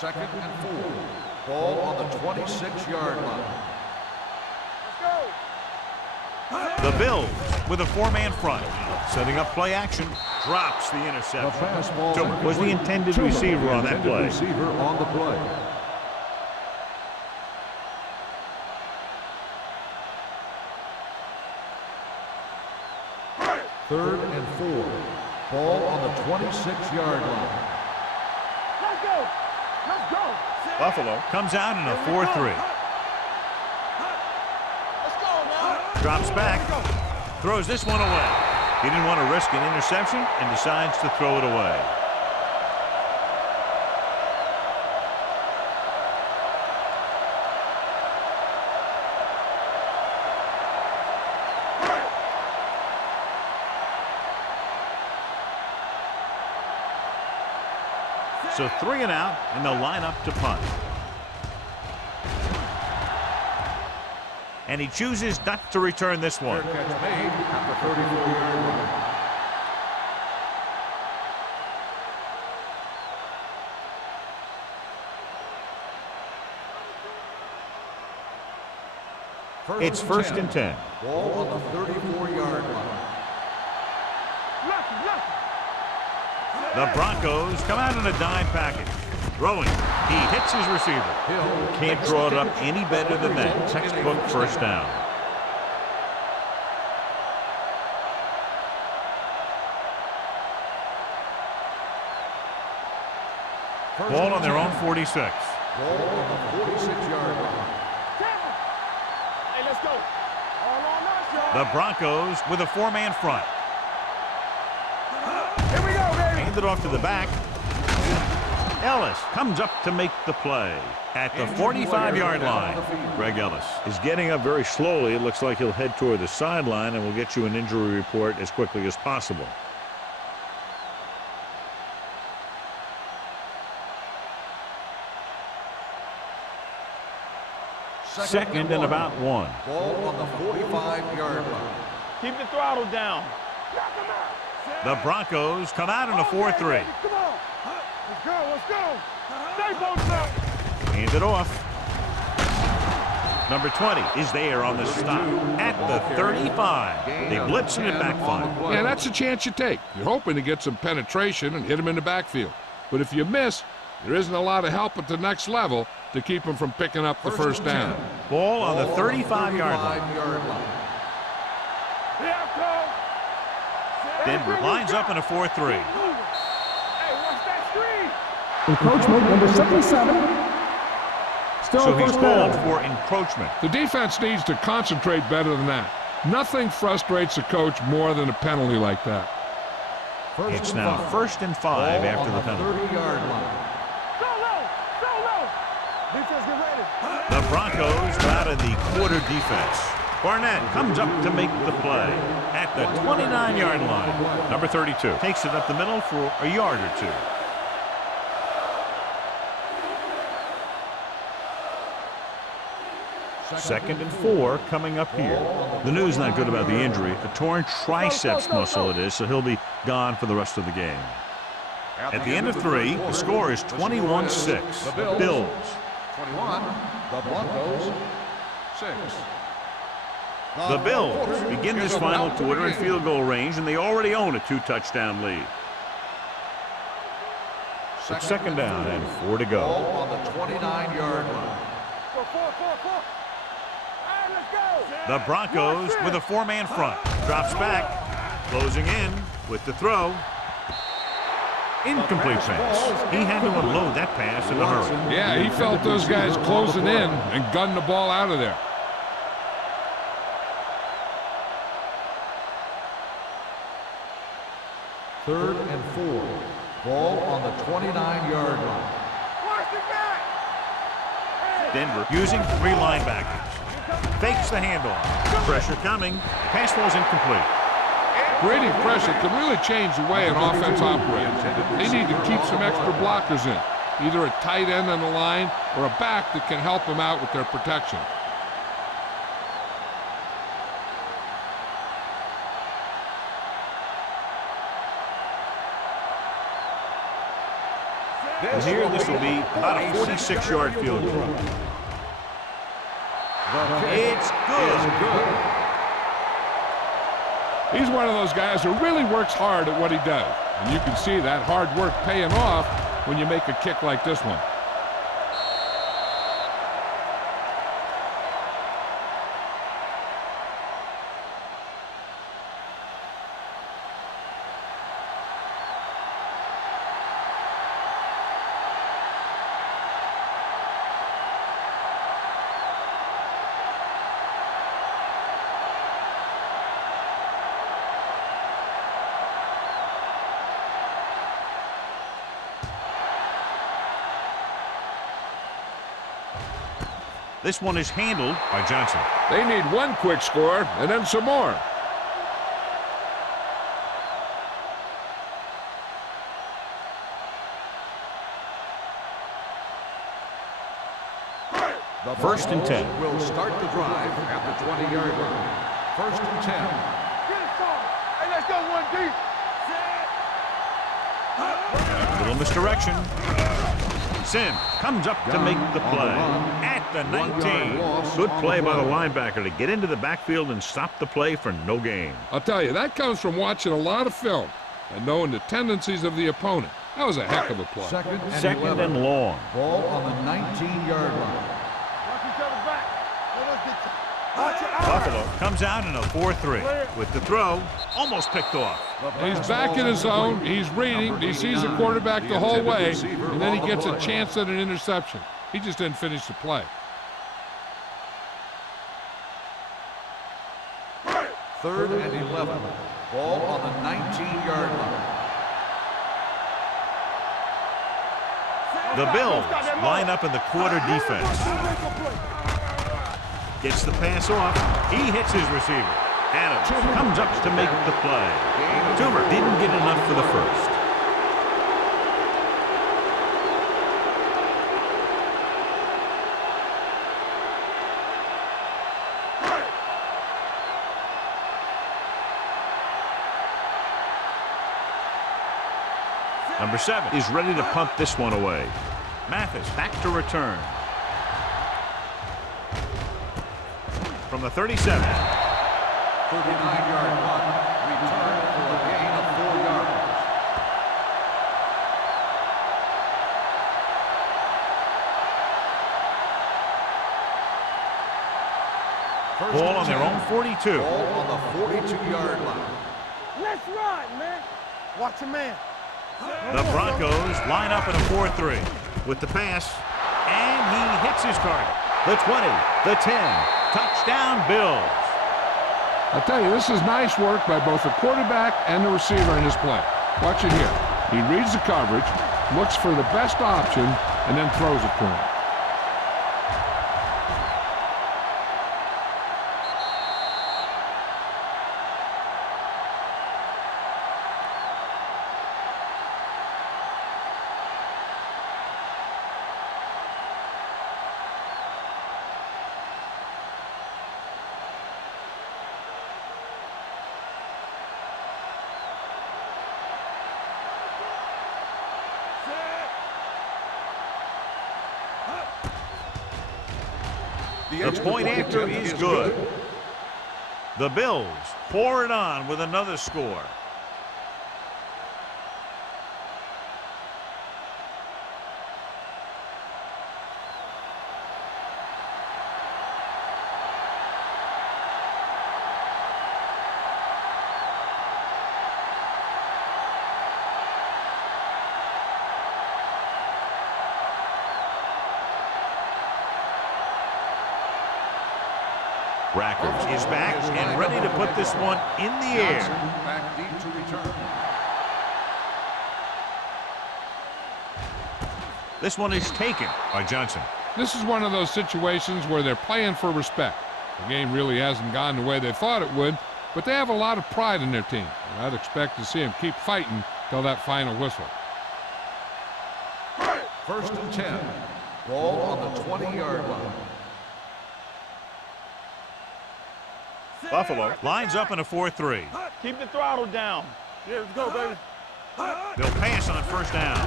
2nd and 4. Ball on the 26-yard line. The Bills with a 4-man front. Setting up play action. Drops the interception. The fastball Tillman was the intended receiver on that play. Receiver on the play. Third and 4. Ball on the 26-yard line. Let's go. Let's go. Buffalo comes out in a 4-3. Let's go now. Drops back. Throws this one away. He didn't want to risk an interception and decides to throw it away. So 3 and out, and they'll line up to punt. And he chooses not to return this one. Fair catch made at the 34-yard line. It's 1st and 10. Ball on the 34-yard line. The Broncos come out in a dime package. Throwing. He hits his receiver. Can't draw it up any better than that. Textbook 1st down. Ball on their own 46. Ball on the 46-yard line. Hey, let's go. All on us, y'all. The Broncos with a 4-man front. Here we go, baby. Hand it off to the back. Ellis comes up to make the play at the 45-yard line. Greg Ellis is getting up very slowly. It looks like he'll head toward the sideline, and we'll get you an injury report as quickly as possible. Second and about 1. Ball on the 45-yard line. Keep the throttle down. The Broncos come out in a 4-3. Come on. Let's go. Let's go. Stay posted up. Hand it off. Number 20 is there on the stop at the 35. They blitz and it backfires. Yeah, that's a chance you take. You're hoping to get some penetration and hit him in the backfield. But if you miss, there isn't a lot of help at the next level, to keep them from picking up the first down. Ball on the 35-yard line. Denver lines up in a 4-3. Encroachment number 77. Still So he's first called down. for encroachment. The defense needs to concentrate better than that. Nothing frustrates a coach more than a penalty like that. It's now 1st and 5 after the penalty. 30-yard line. Go low! Go low! Defense, get ready. The Broncos out of the quarter defense. Barnett comes up to make the play at the 29-yard line. Number 32 takes it up the middle for a yard or two. Second and 4 coming up here. The news not good about the injury. A torn triceps muscle it is, so he'll be gone for the rest of the game. At the end of 3, the score is 21-6. Bills. 21, the Broncos, 6. The Bills begin this final quarter in field goal range, and they already own a 2-touchdown lead. It's second down and 4 to go. Ball on the 29-yard line. The Broncos with a 4-man front. Drops back. Closing in with the throw. Incomplete pass. He had to unload that pass in a hurry. Yeah, he felt those guys closing in and gunned the ball out of there. Third and 4. Ball on the 29-yard line. Denver using 3 linebackers. Fakes the handoff. Pressure coming. Pass falls incomplete. Creating pressure can really change the way an offense operates. They need to keep some extra blockers in, either a tight end on the line or a back that can help them out with their protection. And here this will be about a 46-yard field goal. It's good. He's one of those guys who really works hard at what he does. And you can see that hard work paying off when you make a kick like this one. This one is handled by Johnson. They need one quick score and then some more. The 1st and 10. Will start the drive at the 20-yard line. 1st and 10. Get it started. Hey, let's go one deep. Little misdirection. Sim comes up to make the play at the 19. Good play by the linebacker to get into the backfield and stop the play for no gain. I'll tell you, that comes from watching a lot of film and knowing the tendencies of the opponent. That was a heck of a play. Second and Second 11. and long. Ball on the 19-yard line. Watch each other back. Let's get you. Buffalo comes out in a 4-3 with the throw almost picked off. He's back in his zone. He's reading. He sees the quarterback the whole way, and then he gets a chance at an interception. He just didn't finish the play. Third and 11. Ball on the 19-yard line. The Bills line up in the quarter defense. Gets the pass off. He hits his receiver. Adams comes up to make the play. Toomer didn't get enough for the first. Number 7 is ready to punt this one away. Mathis back to return. From the 37. 39-yard punt. Return for a gain of 4 yards. Ball on their own 42. Ball on the 42-yard line. Let's ride, man. Watch a man. The Broncos line up in a 4-3 with the pass, and he hits his target. The 20, the 10, touchdown Bills. I tell you, this is nice work by both the quarterback and the receiver in his play. Watch it here. He reads the coverage, looks for the best option, and then throws it to him. The point after is good. The Bills pour it on with another score. Rackers is back and ready to put this one in the air. Back deep to return. This one is taken by Johnson. This is one of those situations where they're playing for respect. The game really hasn't gone the way they thought it would, but they have a lot of pride in their team. And I'd expect to see them keep fighting till that final whistle. 1st and 10. Ball on the 20-yard line. Buffalo lines up in a 4-3. Keep the throttle down. Yeah, let's go, baby. They'll pass on 1st down.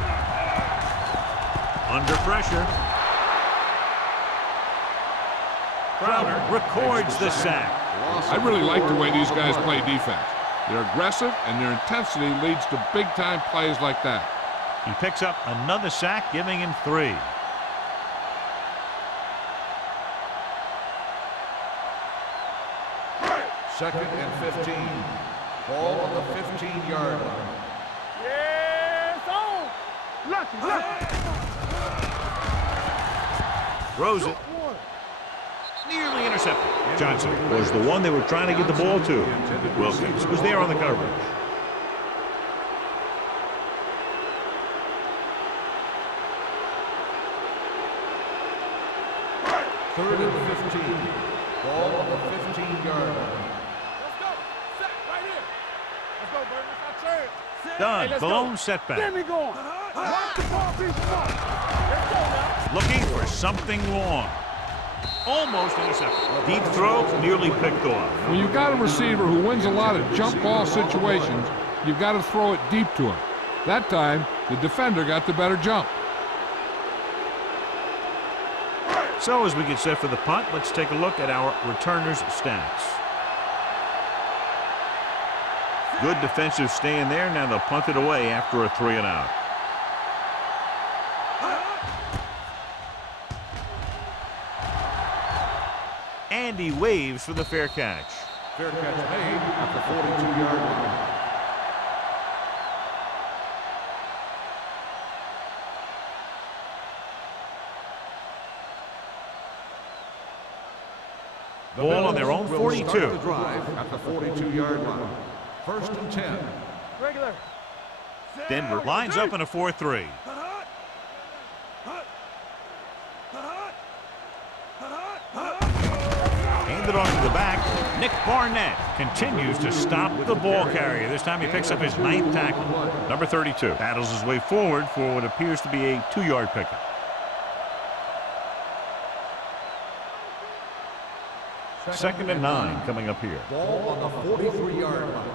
Under pressure. Crowder records the sack. I really like the way these guys play defense. They're aggressive, and their intensity leads to big-time plays like that. He picks up another sack, giving him 3. Second and 15. Ball on the 15-yard line. Yeah, it's on. Lucky. Throws it. Nearly intercepted. Johnson was the one they were trying to get the ball to. Wilkins was there on the coverage. Third and 15. Ball on the 15-yard line. Done. Hey, Blown go. setback. Get me going. Watch the ball be smart. Let's go now. Looking for something long. Almost intercepted. Deep throw, nearly picked off. When you've got a receiver who wins a lot of jump ball situations, you've got to throw it deep to him. That time, the defender got the better jump. So as we get set for the punt, let's take a look at our returners' stats. Good defensive stand there. Now they'll punt it away after a 3-and-out. And he waves for the fair catch. Fair catch made at the 42-yard line. Ball on their own 42. Start the drive at the 42-yard line. 1st and 10. Regular. Denver lines up in a 4-3. Handed off to the back. Nick Barnett continues to stop the ball carrier. This time he picks up his 9th tackle. Number 32 battles his way forward for what appears to be a 2-yard pickup. Second and 9 coming up here. Ball on the 43-yard line.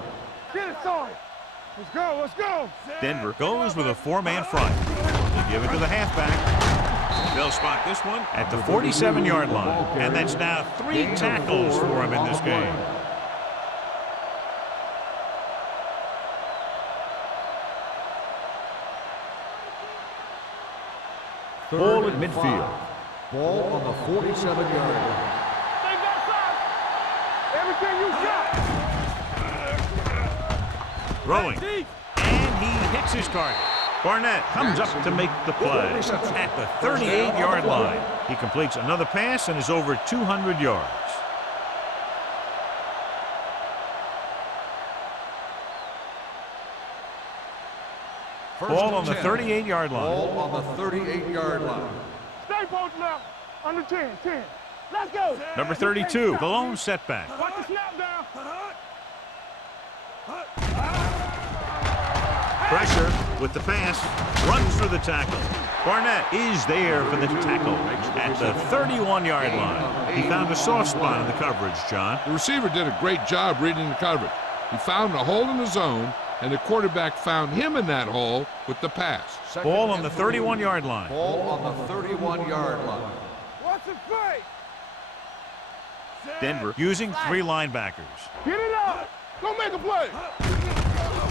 Get it started. Let's go. Let's go. Denver goes with a 4-man front. They give it to the halfback. They'll spot this one at the 47-yard line. And that's now 3 tackles for him in this game. Ball at midfield. Ball on the 47-yard line. Everything you got. Throwing. And he hits his target. Barnett comes up to make the play at the 38-yard line. He completes another pass and is over 200 yards. Ball on the 38-yard line. Ball on the 38-yard line. Stay both left. Under 10. Let's go. Number 32, the lone setback. Watch the snap down. Pressure with the pass. Runs through the tackle. Barnett is there for the tackle at the 31-yard line. He found a soft spot in the coverage, John. The receiver did a great job reading the coverage. He found a hole in the zone, and the quarterback found him in that hole with the pass. Ball on the 31-yard line. Ball on the 31-yard line. Watch the play. Denver using 3 linebackers. Get it out. Go make a play.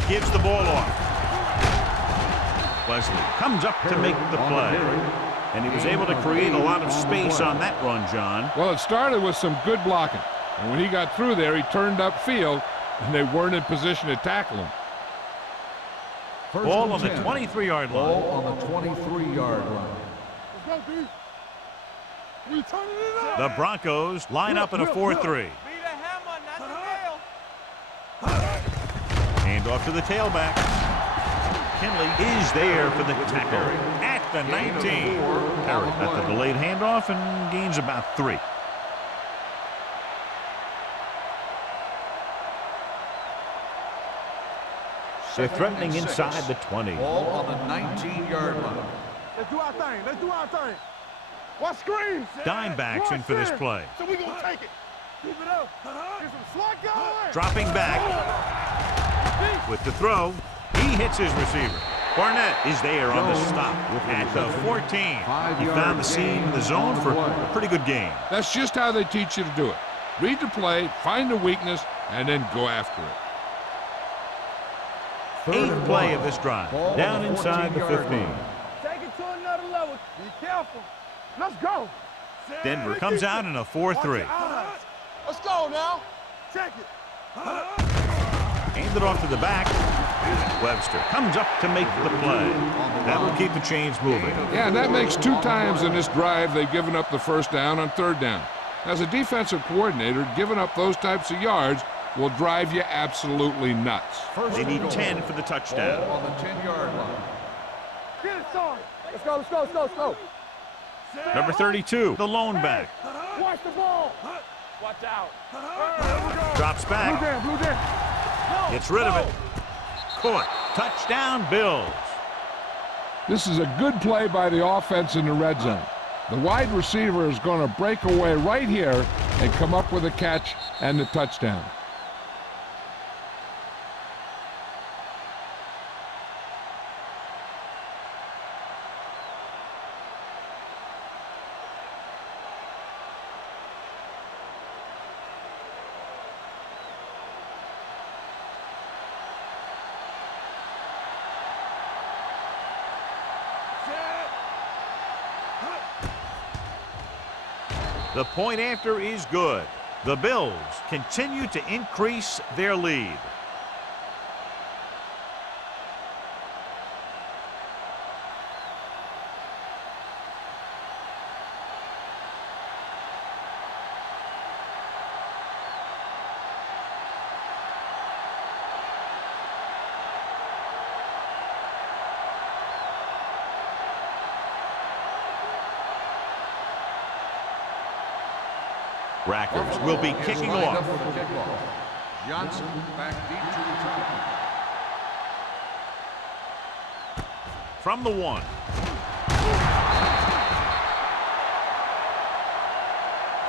Gives the ball off. Wesley comes up to make the play. And he was able to create a lot of space on that run, John. Well, it started with some good blocking. And when he got through there, he turned upfield, and they weren't in position to tackle him. Ball on the 23-yard line. Ball on the 23-yard line. Let's go, D. We turning it up. The Broncos line up in a 4-3. Hand off to the tailback. Kinley is there for the tackle at the 19. Perry got the delayed handoff and gains about 3. They're threatening inside the 20. Ball on the 19-yard line. Let's do our thing. Watch screens. Dime backs in for this play. So we gonna take it. Keep it up. Get some slot going. Dropping back with the throw. He hits his receiver. Barnett is there on the stop at the 14. He found the seam in the zone for a pretty good game. That's just how they teach you to do it. Read the play, find the weakness, and then go after it. 8th play of this drive. Down inside the 15. Take it to another level. Be careful. Let's go. Denver comes out in a 4-3. Let's go now. Check it. Hand it off to the back. Webster comes up to make the play. That will keep the chains moving. Yeah, and that makes 2 times in this drive they've given up the first down on 3rd down. As a defensive coordinator, giving up those types of yards will drive you absolutely nuts. They need 10 for the touchdown. Ball on the 10-yard line. Get it, son. Let's go. Number 32, the lone back. Watch the ball. Watch out. Drops back. Blue down. Gets rid of it. Caught. Touchdown, Bills. This is a good play by the offense in the red zone. The wide receiver is going to break away right here and come up with a catch and the touchdown. The point after is good. The Bills continue to increase their lead. Rackers will be kicking off. Johnson back deep to return. From the 1.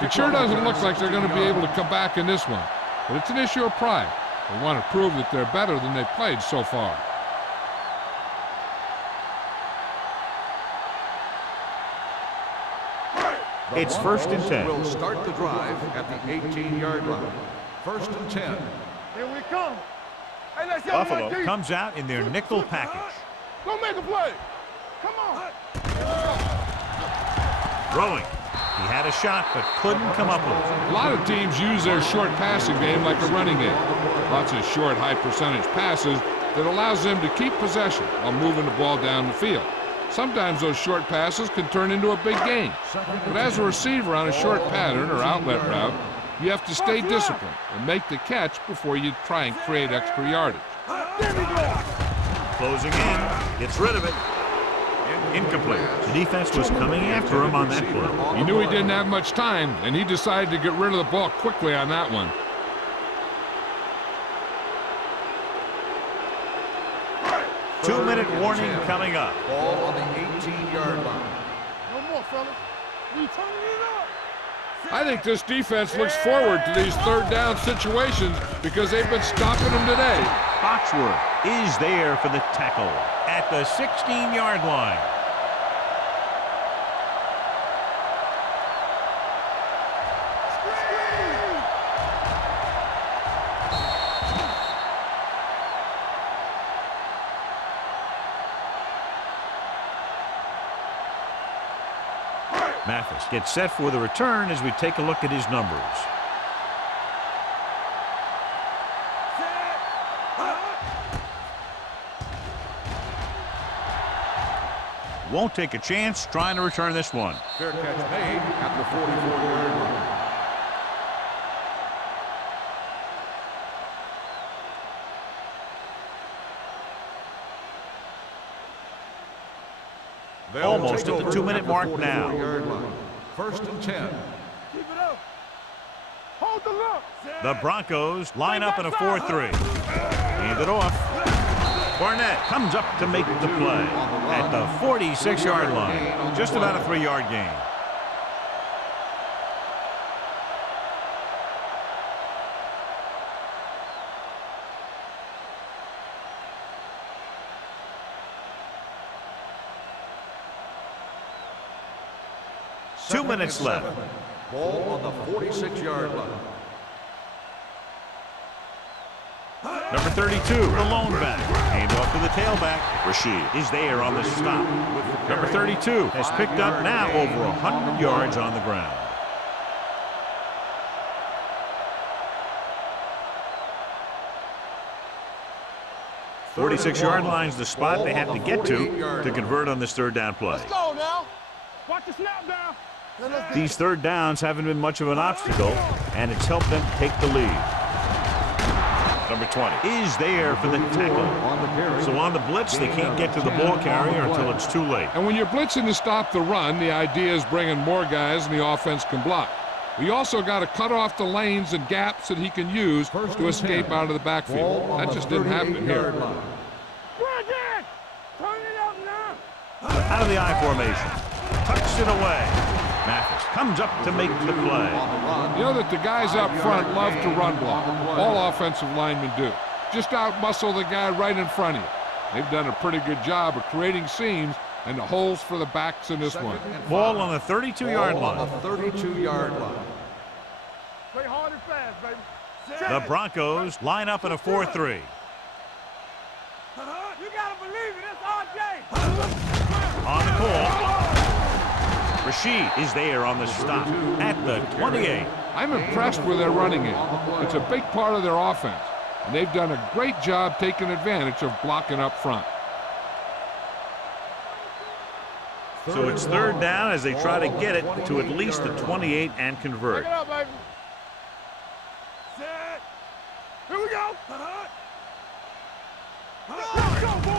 It sure doesn't look like they're going to be able to come back in this one, but it's an issue of pride. They want to prove that they're better than they've played so far. It's 1st and 10. Will start the drive at the 18-yard line. 1st and 10. Here we come. Hey, let's go. Buffalo comes out in their nickel package. Go make a play. Come on. Throwing. He had a shot, but couldn't come up with it. A lot of teams use their short passing game like a running game. Lots of short, high-percentage passes that allows them to keep possession while moving the ball down the field. Sometimes those short passes can turn into a big gain. But as a receiver on a short pattern or outlet route, you have to stay disciplined and make the catch before you try and create extra yardage. Closing in, gets rid of it. Incomplete. The defense was coming after him on that play. He knew he didn't have much time, and he decided to get rid of the ball quickly on that one. Two-minute warning coming up. Ball on the 18-yard line. No more, fellas. We turning it up. I think this defense looks forward to these third down situations because they've been stopping them today. Foxworth is there for the tackle at the 16-yard line. Mathis gets set for the return as we take a look at his numbers. Won't take a chance trying to return this one. Fair catch made at the 44-yard line. Almost at the 2-minute mark now. First and 10. Keep it up. Hold the look. The Broncos line up in a 4-3. Hand it off. Barnett comes up to make the play at the 46-yard line. Just about a 3-yard gain. Two minutes left. Ball on the 46-yard line. Number 32, the lone back. Hand off to the tailback. Rashid is there on the stop. Number 32 has picked up now over 100 yards on the ground. .46-yard line's the spot they have to get to convert on this third down play. Let's go now. Watch the snap down. These third downs haven't been much of an obstacle, and it's helped them take the lead. Number 20 is there for the tackle. So on the blitz, they can't get to the ball carrier until it's too late. And when you're blitzing to stop the run, the idea is bringing more guys and the offense can block. We also got to cut off the lanes and gaps that he can use to escape out of the backfield. That just didn't happen here. Turn it up now. Out of the I formation. Tucks it away. Mathis comes up to make the play. You know that the guys up front love to run block. All offensive linemen do. Just out-muscle the guy right in front of you. They've done a pretty good job of creating seams and the holes for the backs in this one. Ball on the 32-yard line. On the 32-yard line. Play hard and fast, baby. The Broncos line up in a 4-3. You gotta believe it. It's RJ. On the call. Rashid is there on the stop at the 28. I'm impressed with their running game. It's a big part of their offense, and they've done a great job taking advantage of blocking up front. So it's third down as they try to get it to at least the 28 and convert. Pick it up, baby. Set. Here we go.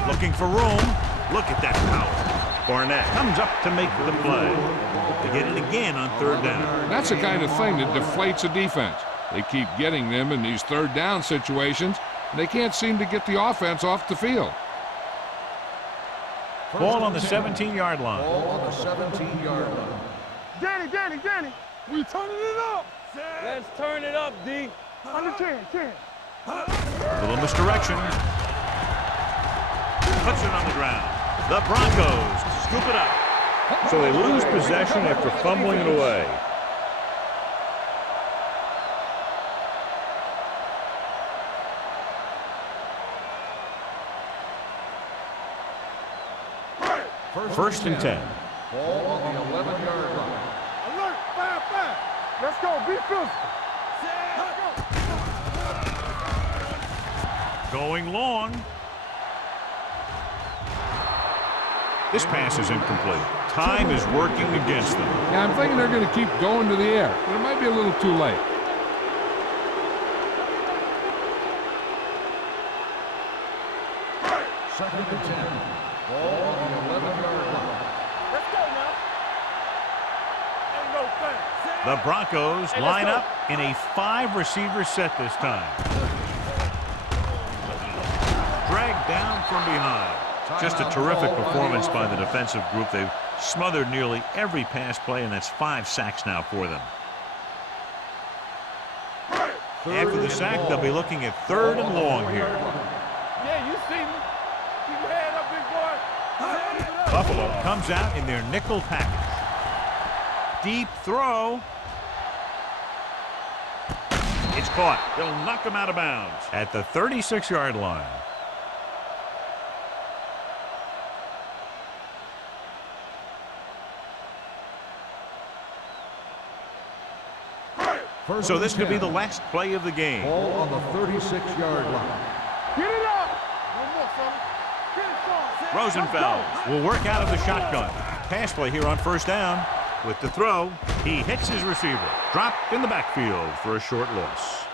Looking for room. Look at that power. Barnett comes up to make the play. They get it again on third down. That's the kind of thing that deflates a defense. They keep getting them in these third down situations, and they can't seem to get the offense off the field. Ball on the 17-yard line. Ball on the 17-yard line. Danny. We turning it up. Let's turn it up, D. Under 10. Little misdirection. Puts it on the ground. The Broncos scoop it up. So they lose possession after fumbling it away. First and 10. Ball on the 11-yard line. Let's go. Be physical. Going long. This pass is incomplete. Time is working against them. Yeah, I'm thinking they're going to keep going to the air, but it might be a little too late. Second and 10. Ball on the 11-yard line. Let's go now. Ain't no thing. The Broncos line up in a 5-receiver set this time. Dragged down from behind. Just a terrific performance by the defensive group. They've smothered nearly every pass play, and that's 5 sacks now for them. After the sack, they'll be looking at 3rd and long here. Yeah, you see me. Keep your head up, big boy. Buffalo comes out in their nickel package. Deep throw. It's caught. They'll knock him out of bounds at the 36-yard line. So this could be the last play of the game. Ball on the 36-yard line. Get it up. No more, fella. Get it going. Rosenfeld will work out of the shotgun. Pass play here on 1st down. With the throw, he hits his receiver. Dropped in the backfield for a short loss.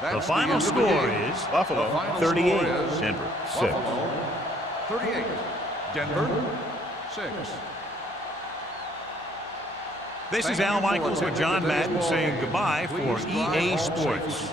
The final score is Buffalo 38, Denver 6. Buffalo 38, Denver 6. This is Al Michaels with John Madden saying goodbye for EA Sports.